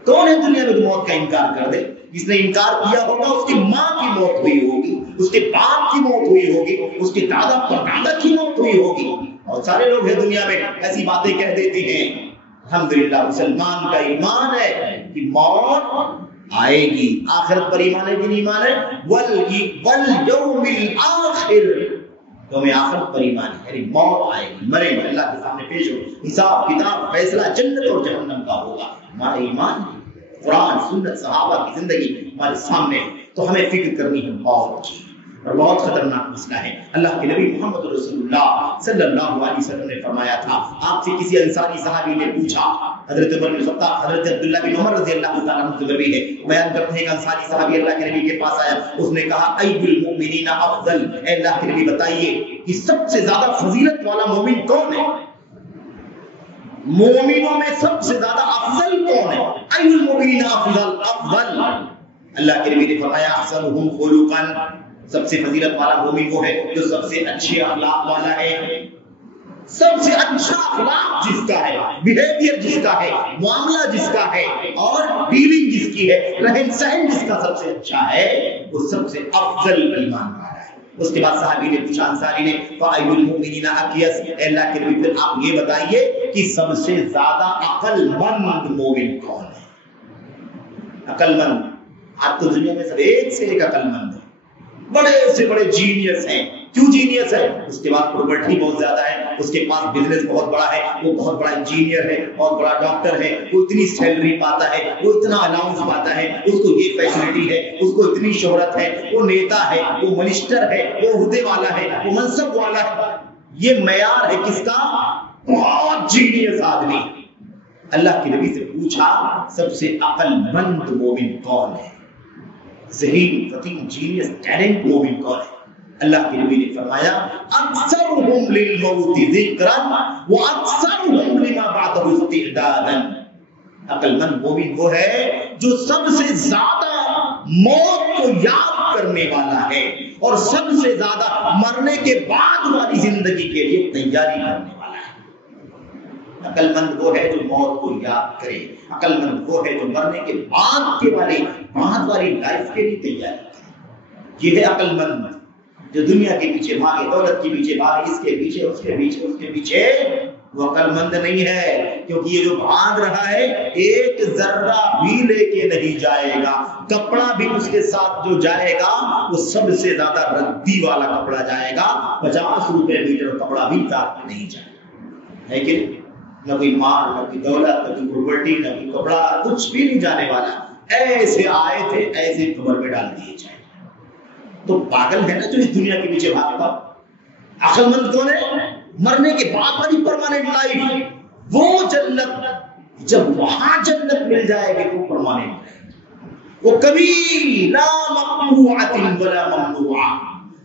کون ہے دنیا میں جو موت کا انکار کر دے؟ جس نے انکار کیا ہوگا اس کی ماں کی موت ہوئی ہوگی, اس کے باپ کی موت ہوئی ہوگی, اس کے دادا پردادا کی موت ہوئی ہوگی. اور سارے لوگ ہیں دنیا میں ایسی باتیں کہہ دیتے ہیں. الحمدللہ مسلمان کا ایمان ہے کہ موت آئے گی. آخرت پر ایمان ہے کہ نہیں ایمان ہے؟ والیوم الاخر, یوم آخرت پر ایمان ہے, یعنی موت آئے گی, مریں گے, اللہ کے سامنے پیش ہو, حساب کتاب فیصلہ جنت اور جہنم کا ہوگا. ہمارا ایمان قرآن سنت صحابہ کی زندگی ہمارے سامنے, تو ہمیں فکر کرنی ہے موت کی. اور بہت خطرناک مسئلہ ہے. اللہ کے نبی محمد رسول اللہ صلی اللہ علیہ وسلم نے فرمایا تھا, آپ سے کسی انصاری صحابی نے پوچھا, حضرت عمر بن خطاب, حضرت عبداللہ بن عمر رضی اللہ تعالیٰ عنہ سے بھی ہے, بیان کرتے ہیں کہ انصاری صحابی اللہ کے نبی کے پاس آیا, اس نے کہا ای المؤمنین افضل, اے اللہ کے نبی بتائیے کہ سب سے زیادہ فضیلت والا مومن کون ہے, مومنوں میں سب سے زیادہ افضل کون ہے؟ ای المؤمنین افضل, افضل. اللہ کے نبی نے فرمایا احسنهم خلقا, سب سے فضیلت والا مومن وہ ہے جو سب سے اچھے اخلاق والا ہے. سب سے اچھا اخلاق جس کا ہے, بیہیویئر جس کا ہے, معاملہ جس کا ہے, اور ڈیلنگ جس کی ہے, رہن سہن جس کا سب سے اچھا ہے, وہ سب سے افضل ایمان والا ہے. اس کے بعد صحابی نے پوچھا, انصاری نے, فَأَيُّ الْمُؤْمِنِينَ أَقْيَسُ, اے اللہ کے نبی پھر آپ یہ بتائیے کہ سب سے زیادہ عقل مند مومن کون ہے؟ عقل مند, آپ تو دنیا میں سب ایک سے ایک عقل مند ہے, بڑے سے بڑے جینیس ہیں. کیوں جینیس ہے؟ اس کے بعد پراپرٹی بہت زیادہ ہے, اس کے پاس بزنس بہت بڑا ہے, وہ بہت بڑا انجینئر ہے, بہت بڑا ڈاکٹر ہے, وہ اتنی سیلری پاتا ہے, وہ اتنا الاؤنس پاتا ہے, اس کو یہ فیسلٹی ہے, اس کو اتنی شہرت ہے, وہ نیتا ہے, وہ منسٹر ہے, وہ عہدے والا ہے, وہ منصب والا ہے. یہ معیار ہے کس کا؟ بہت جینیس آدمی. اللہ کے نبی سے پوچھا سب سے عقل مند مومن کون ہے, ذہین فطین جینیس ٹیلنٹ مومن کون ہے؟ اللہ کے نبی نے فرمایا اکثرهم للموت ذکرا واکثرهم لما بعده استعدادا. عقل مند مومن وہ ہے جو سب سے زیادہ موت کو یاد کرنے والا ہے اور سب سے زیادہ مرنے کے بعد والی زندگی کے لیے تیاری کرنے والا ہے. عقل مند وہ ہے جو موت کو یاد کرے, عقل مند وہ ہے جو مرنے کے بعد کے بعد والی لائف کے لیے تیاری کرے. یہ ہے عقل مند جو دنیا کے پیچھے بھاگے, دولت کے پیچھے بھاگے, اس کے پیچھے, اس کے پیچھے, اس کے پیچھے, وہ عقل مند نہیں ہے. کیونکہ یہ جو بھاگ رہا ہے ایک ذرہ بھی لے کے نہیں جائے گا, کپڑا بھی اس کے ساتھ جو جائے گا وہ سب سے زیادہ ردی والا کپڑا جائے گا, 50 روپے میٹر کپڑا بھی ساتھ نہیں جائے گا. لیکن نہ کوئی مال, نہ کوئی دولت, نہ کوئی پراپرٹی, نہ کوئی کپڑا, کچھ بھی نہیں جانے والا. ایسے آئے تھے ایسے قبر میں ڈال دیے جائیں. تو پاگل ہے نا جو اس دنیا کے پیچھے بھاگتا. عقل مند کون ہے؟ مرنے کے بعد والی پرماننٹ لائف, وہ جنت جب وہاں جنت مل جائے گی تو پرماننٹ ہے, وہ کبھی لا مقطوعۃ ولا ممنوعہ,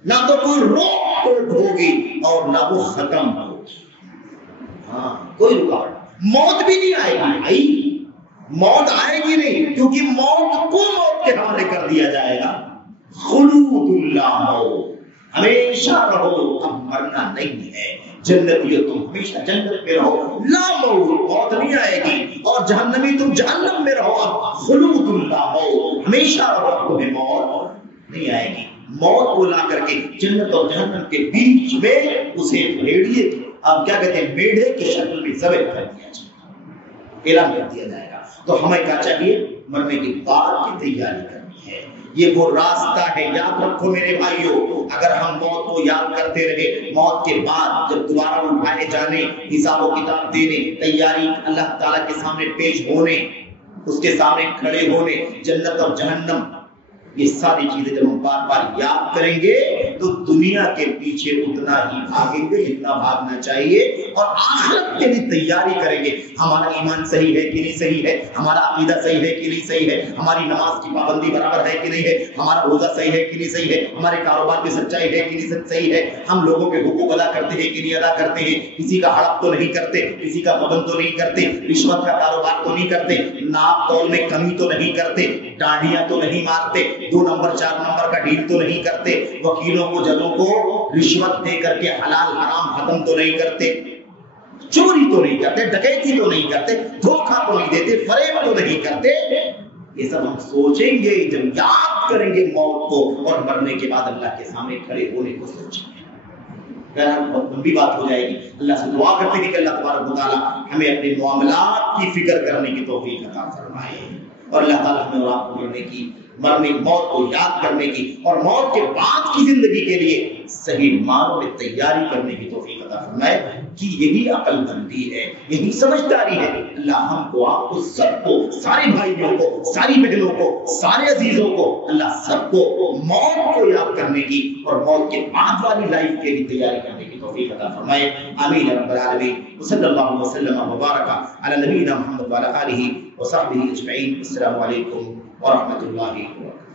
نہ تو کوئی روک ٹوک ہوگی اور نہ وہ ختم ہوگی. ہاں کوئی رکاوٹ, موت بھی نہیں آئے گی. بھائی موت آئے گی نہیں, کیونکہ موت کو موت کے حوالے کر دیا جائے گا. خلود اللہ ہو, ہمیشہ رہو, اب مرنا نہیں ہے. جنتی تم ہمیشہ جنت میں رہو, لا موت, موت نہیں آئے گی. اور جہنمی تم جہنم میں رہو, اب خلود اللہ ہو, ہمیشہ رہو، تمہیں موت نہیں آئے گی۔ موت کو لا کر کے جنت اور جہنم کے بیچ میں اسے بھیڑیے اب کیا کہتے ہیں میڑھے کی شکل میں ذبح کر دیا جائے گا، اعلان کر دیا جائے گا۔ تو ہمیں کیا چاہیے؟ مرنے کے بعد کی تیاری کرنی ہے۔ یہ وہ راستہ ہے، یاد رکھو میرے بھائیوں، اگر ہم موت کو یاد کرتے رہے، موت کے بعد جب دوبارہ اٹھائے جانے، حساب و کتاب دینے، تیاری اللہ تعالیٰ کے سامنے پیش ہونے، اس کے سامنے کھڑے ہونے، جنت اور جہنم، یہ ساری چیزیں جب ہم بار بار یاد کریں گے تو دنیا کے پیچھے اتنا ہی بھاگیں گے جتنا بھاگنا چاہیے، اور آخرت کے لیے تیاری کریں گے۔ ہمارا ایمان صحیح ہے کہ نہیں صحیح ہے، ہمارا عقیدہ صحیح ہے کہ نہیں صحیح ہے، ہماری نماز کی پابندی برابر ہے کہ نہیں ہے، ہمارا روزہ صحیح ہے کہ نہیں صحیح ہے، ہمارے کاروبار میں سچائی ہے کہ نہیں صحیح ہے، ہم لوگوں کے حقوق ادا کرتے ہیں کہ نہیں ادا کرتے ہیں، کسی کا ہڑپ تو نہیں کرتے، کسی کا غبن تو نہیں کرتے، رشوت کا کاروبار تو نہیں کرتے، ناپ تول میں کمی تو نہیں کرتے، ڈانڈیاں تو نہیں مارتے، 2 نمبر 4 نمبر کا ڈیل تو نہیں کرتے، وکیلوں کو ججوں کو رشوت دے کر کے حلال حرام ختم تو نہیں کرتے، چوری تو نہیں کرتے، ڈکیتی تو نہیں کرتے، دھوکہ تو نہیں دیتے، فریب تو نہیں کرتے۔ یہ سب ہم سوچیں گے جب یاد کریں گے موت کو، اور مرنے کے بعد اللہ کے سامنے کھڑے ہونے کو سوچیں گے۔ بہت لمبی بات ہو جائے گی، اللہ سے دعا کرتے ہیں کہ اللہ تبارک و تعالیٰ ہمیں اپنے معاملات کی فکر کرنے کی توفیق عطا فرمائے، اور اللہ تعالیٰ ہمیں اور آپ کو مرنے موت کو یاد کرنے کی اور موت کے بعد کی زندگی کے لیے صحیح معنوں میں تیاری کرنے کی توفیق عطا فرمائے، کہ یہی عقل مندی ہے، یہی سمجھداری ہے۔ اللہ ہم کو، آپ کو، سب کو، سارے بھائیوں کو، ساری بہنوں کو، سارے عزیزوں کو، اللہ سب کو موت کو یاد کرنے کی اور موت کے بعد والی لائف کے لیے تیاری کرنے کی توفیق عطا فرمائے۔ آمین رب العالمین۔ صلی اللہ وسلم وبارک علی نبینا محمد وعلی آلہ وصحبہ اجمعین۔ السلام علیکم ورحمۃ اللہ وبرکاتہ۔